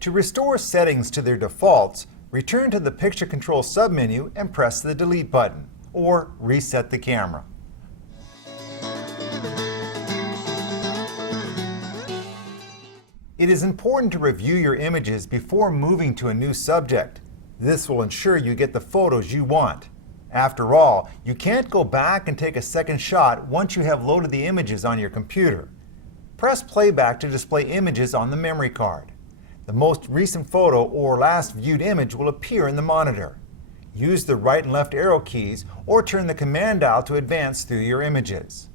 To restore settings to their defaults, return to the Picture Control submenu and press the Delete button, or reset the camera. It is important to review your images before moving to a new subject. This will ensure you get the photos you want. After all, you can't go back and take a second shot once you have loaded the images on your computer. Press playback to display images on the memory card. The most recent photo or last viewed image will appear in the monitor. Use the right and left arrow keys or turn the command dial to advance through your images.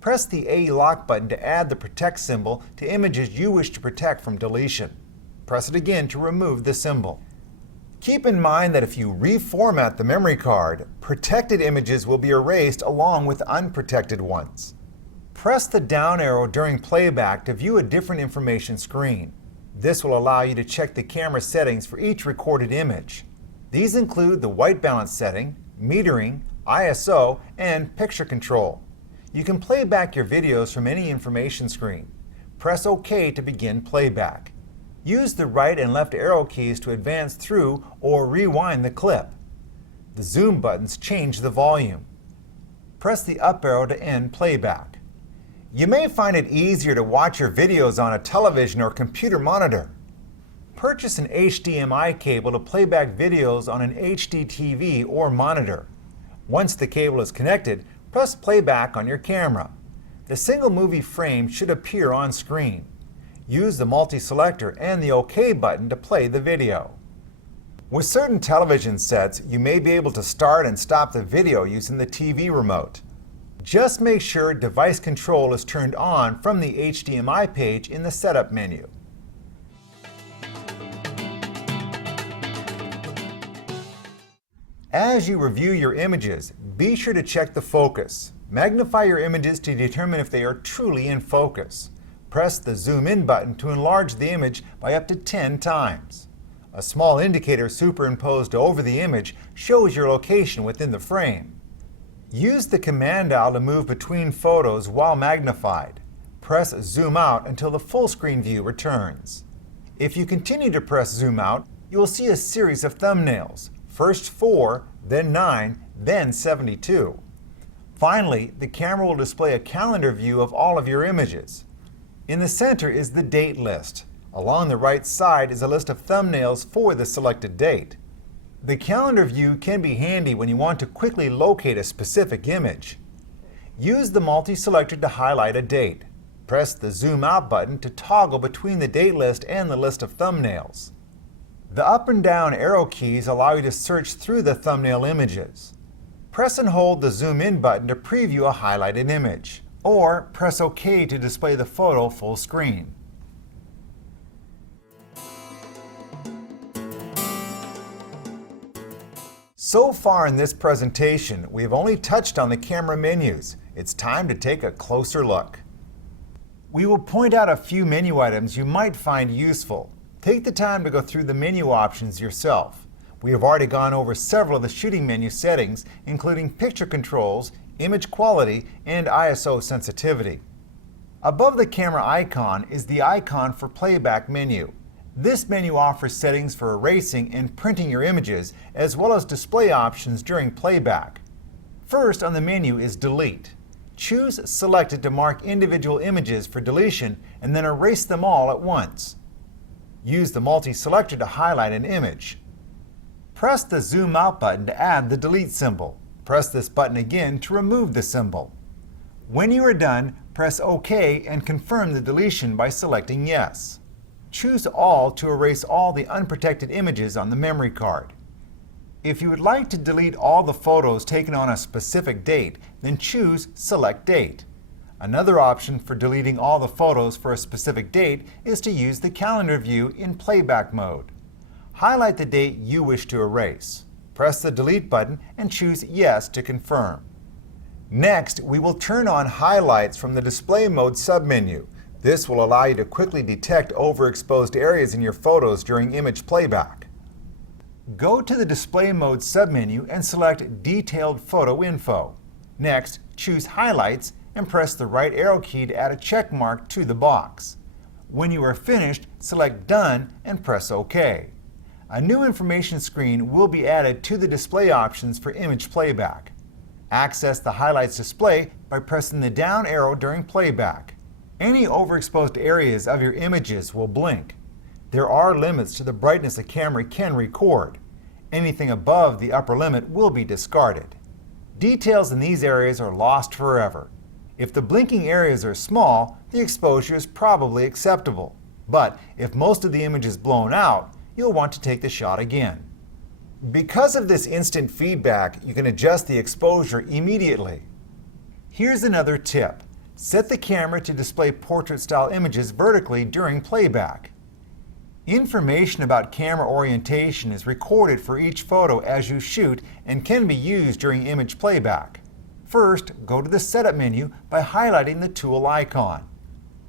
Press the A lock button to add the protect symbol to images you wish to protect from deletion. Press it again to remove the symbol. Keep in mind that if you reformat the memory card, protected images will be erased along with unprotected ones. Press the down arrow during playback to view a different information screen. This will allow you to check the camera settings for each recorded image. These include the white balance setting, metering, ISO, and picture control. You can play back your videos from any information screen. Press OK to begin playback. Use the right and left arrow keys to advance through or rewind the clip. The zoom buttons change the volume. Press the up arrow to end playback. You may find it easier to watch your videos on a television or computer monitor. Purchase an HDMI cable to play back videos on an HD TV or monitor. Once the cable is connected, press playback on your camera. The single movie frame should appear on screen. Use the multi-selector and the OK button to play the video. With certain television sets, you may be able to start and stop the video using the TV remote. Just make sure device control is turned on from the HDMI page in the Setup menu. As you review your images, be sure to check the focus. Magnify your images to determine if they are truly in focus. Press the Zoom In button to enlarge the image by up to 10 times. A small indicator superimposed over the image shows your location within the frame. Use the Command dial to move between photos while magnified. Press Zoom Out until the full screen view returns. If you continue to press Zoom Out, you will see a series of thumbnails. First 4, then 9, then 72. Finally, the camera will display a calendar view of all of your images. In the center is the date list. Along the right side is a list of thumbnails for the selected date. The calendar view can be handy when you want to quickly locate a specific image. Use the multi-selector to highlight a date. Press the Zoom Out button to toggle between the date list and the list of thumbnails. The up and down arrow keys allow you to search through the thumbnail images. Press and hold the Zoom In button to preview a highlighted image, or press OK to display the photo full screen. So far in this presentation, we have only touched on the camera menus. It's time to take a closer look. We will point out a few menu items you might find useful. Take the time to go through the menu options yourself. We have already gone over several of the shooting menu settings, including picture controls, image quality, and ISO sensitivity. Above the camera icon is the icon for playback menu. This menu offers settings for erasing and printing your images, as well as display options during playback. First on the menu is Delete. Choose Selected to mark individual images for deletion and then erase them all at once. Use the multi-selector to highlight an image. Press the Zoom Out button to add the delete symbol. Press this button again to remove the symbol. When you are done, press OK and confirm the deletion by selecting Yes. Choose All to erase all the unprotected images on the memory card. If you would like to delete all the photos taken on a specific date, then choose Select Date. Another option for deleting all the photos for a specific date is to use the calendar view in playback mode. Highlight the date you wish to erase. Press the Delete button and choose Yes to confirm. Next, we will turn on Highlights from the Display Mode submenu. This will allow you to quickly detect overexposed areas in your photos during image playback. Go to the Display Mode submenu and select Detailed Photo Info. Next, choose Highlights and press the right arrow key to add a check mark to the box. When you are finished, select Done and press OK. A new information screen will be added to the display options for image playback. Access the Highlights display by pressing the down arrow during playback. Any overexposed areas of your images will blink. There are limits to the brightness a camera can record. Anything above the upper limit will be discarded. Details in these areas are lost forever. If the blinking areas are small, the exposure is probably acceptable. But if most of the image is blown out, you'll want to take the shot again. Because of this instant feedback, you can adjust the exposure immediately. Here's another tip. Set the camera to display portrait-style images vertically during playback. Information about camera orientation is recorded for each photo as you shoot and can be used during image playback. First, go to the Setup menu by highlighting the tool icon.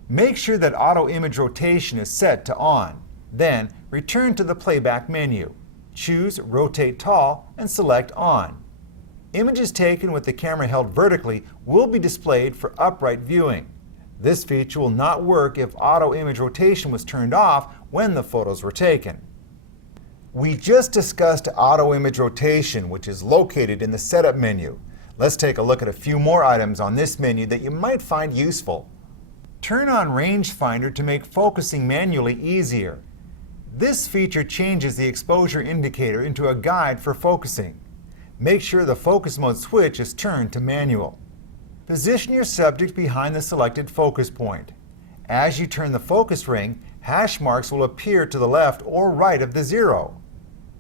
Make sure that Auto Image Rotation is set to On. Then, return to the Playback menu. Choose Rotate Tall and select On. Images taken with the camera held vertically will be displayed for upright viewing. This feature will not work if Auto Image Rotation was turned off when the photos were taken. We just discussed Auto Image Rotation, which is located in the Setup menu. Let's take a look at a few more items on this menu that you might find useful. Turn on Rangefinder to make focusing manually easier. This feature changes the exposure indicator into a guide for focusing. Make sure the focus mode switch is turned to manual. Position your subject behind the selected focus point. As you turn the focus ring, hash marks will appear to the left or right of the 0.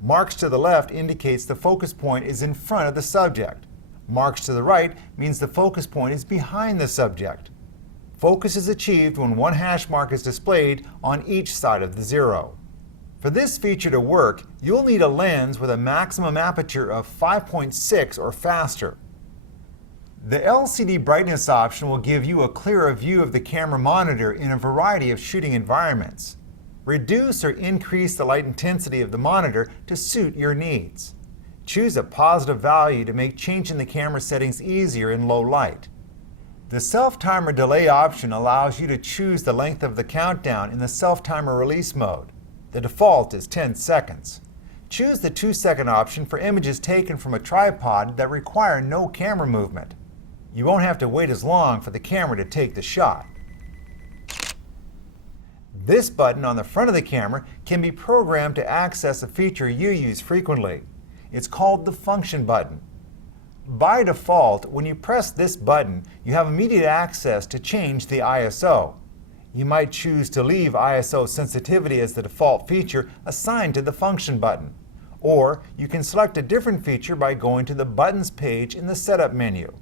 Marks to the left indicates the focus point is in front of the subject. Marks to the right means the focus point is behind the subject. Focus is achieved when one hash mark is displayed on each side of the zero. For this feature to work, you'll need a lens with a maximum aperture of 5.6 or faster. The LCD brightness option will give you a clearer view of the camera monitor in a variety of shooting environments. Reduce or increase the light intensity of the monitor to suit your needs. Choose a positive value to make changing the camera settings easier in low light. The self-timer delay option allows you to choose the length of the countdown in the self-timer release mode. The default is 10 seconds. Choose the 2-second option for images taken from a tripod that require no camera movement. You won't have to wait as long for the camera to take the shot. This button on the front of the camera can be programmed to access a feature you use frequently. It's called the function button. By default, when you press this button, you have immediate access to change the ISO. You might choose to leave ISO sensitivity as the default feature assigned to the function button. Or you can select a different feature by going to the Buttons page in the Setup menu.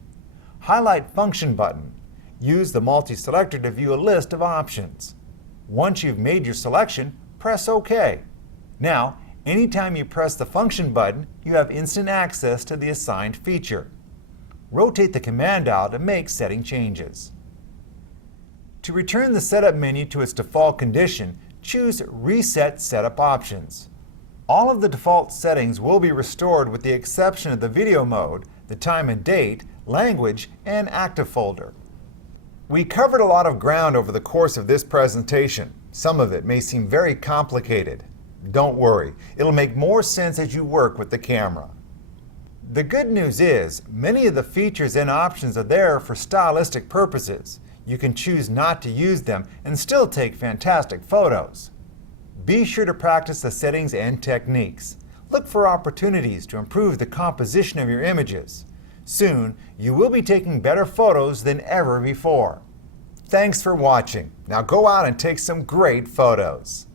Highlight Function button. Use the multi-selector to view a list of options. Once you've made your selection, press OK. Now, anytime you press the function button, you have instant access to the assigned feature. Rotate the command dial to make setting changes. To return the setup menu to its default condition, choose Reset Setup Options. All of the default settings will be restored with the exception of the video mode, the time and date, language, and active folder. We covered a lot of ground over the course of this presentation. Some of it may seem very complicated. Don't worry, it'll make more sense as you work with the camera. The good news is, many of the features and options are there for stylistic purposes. You can choose not to use them and still take fantastic photos. Be sure to practice the settings and techniques. Look for opportunities to improve the composition of your images. Soon, you will be taking better photos than ever before. Thanks for watching. Now go out and take some great photos.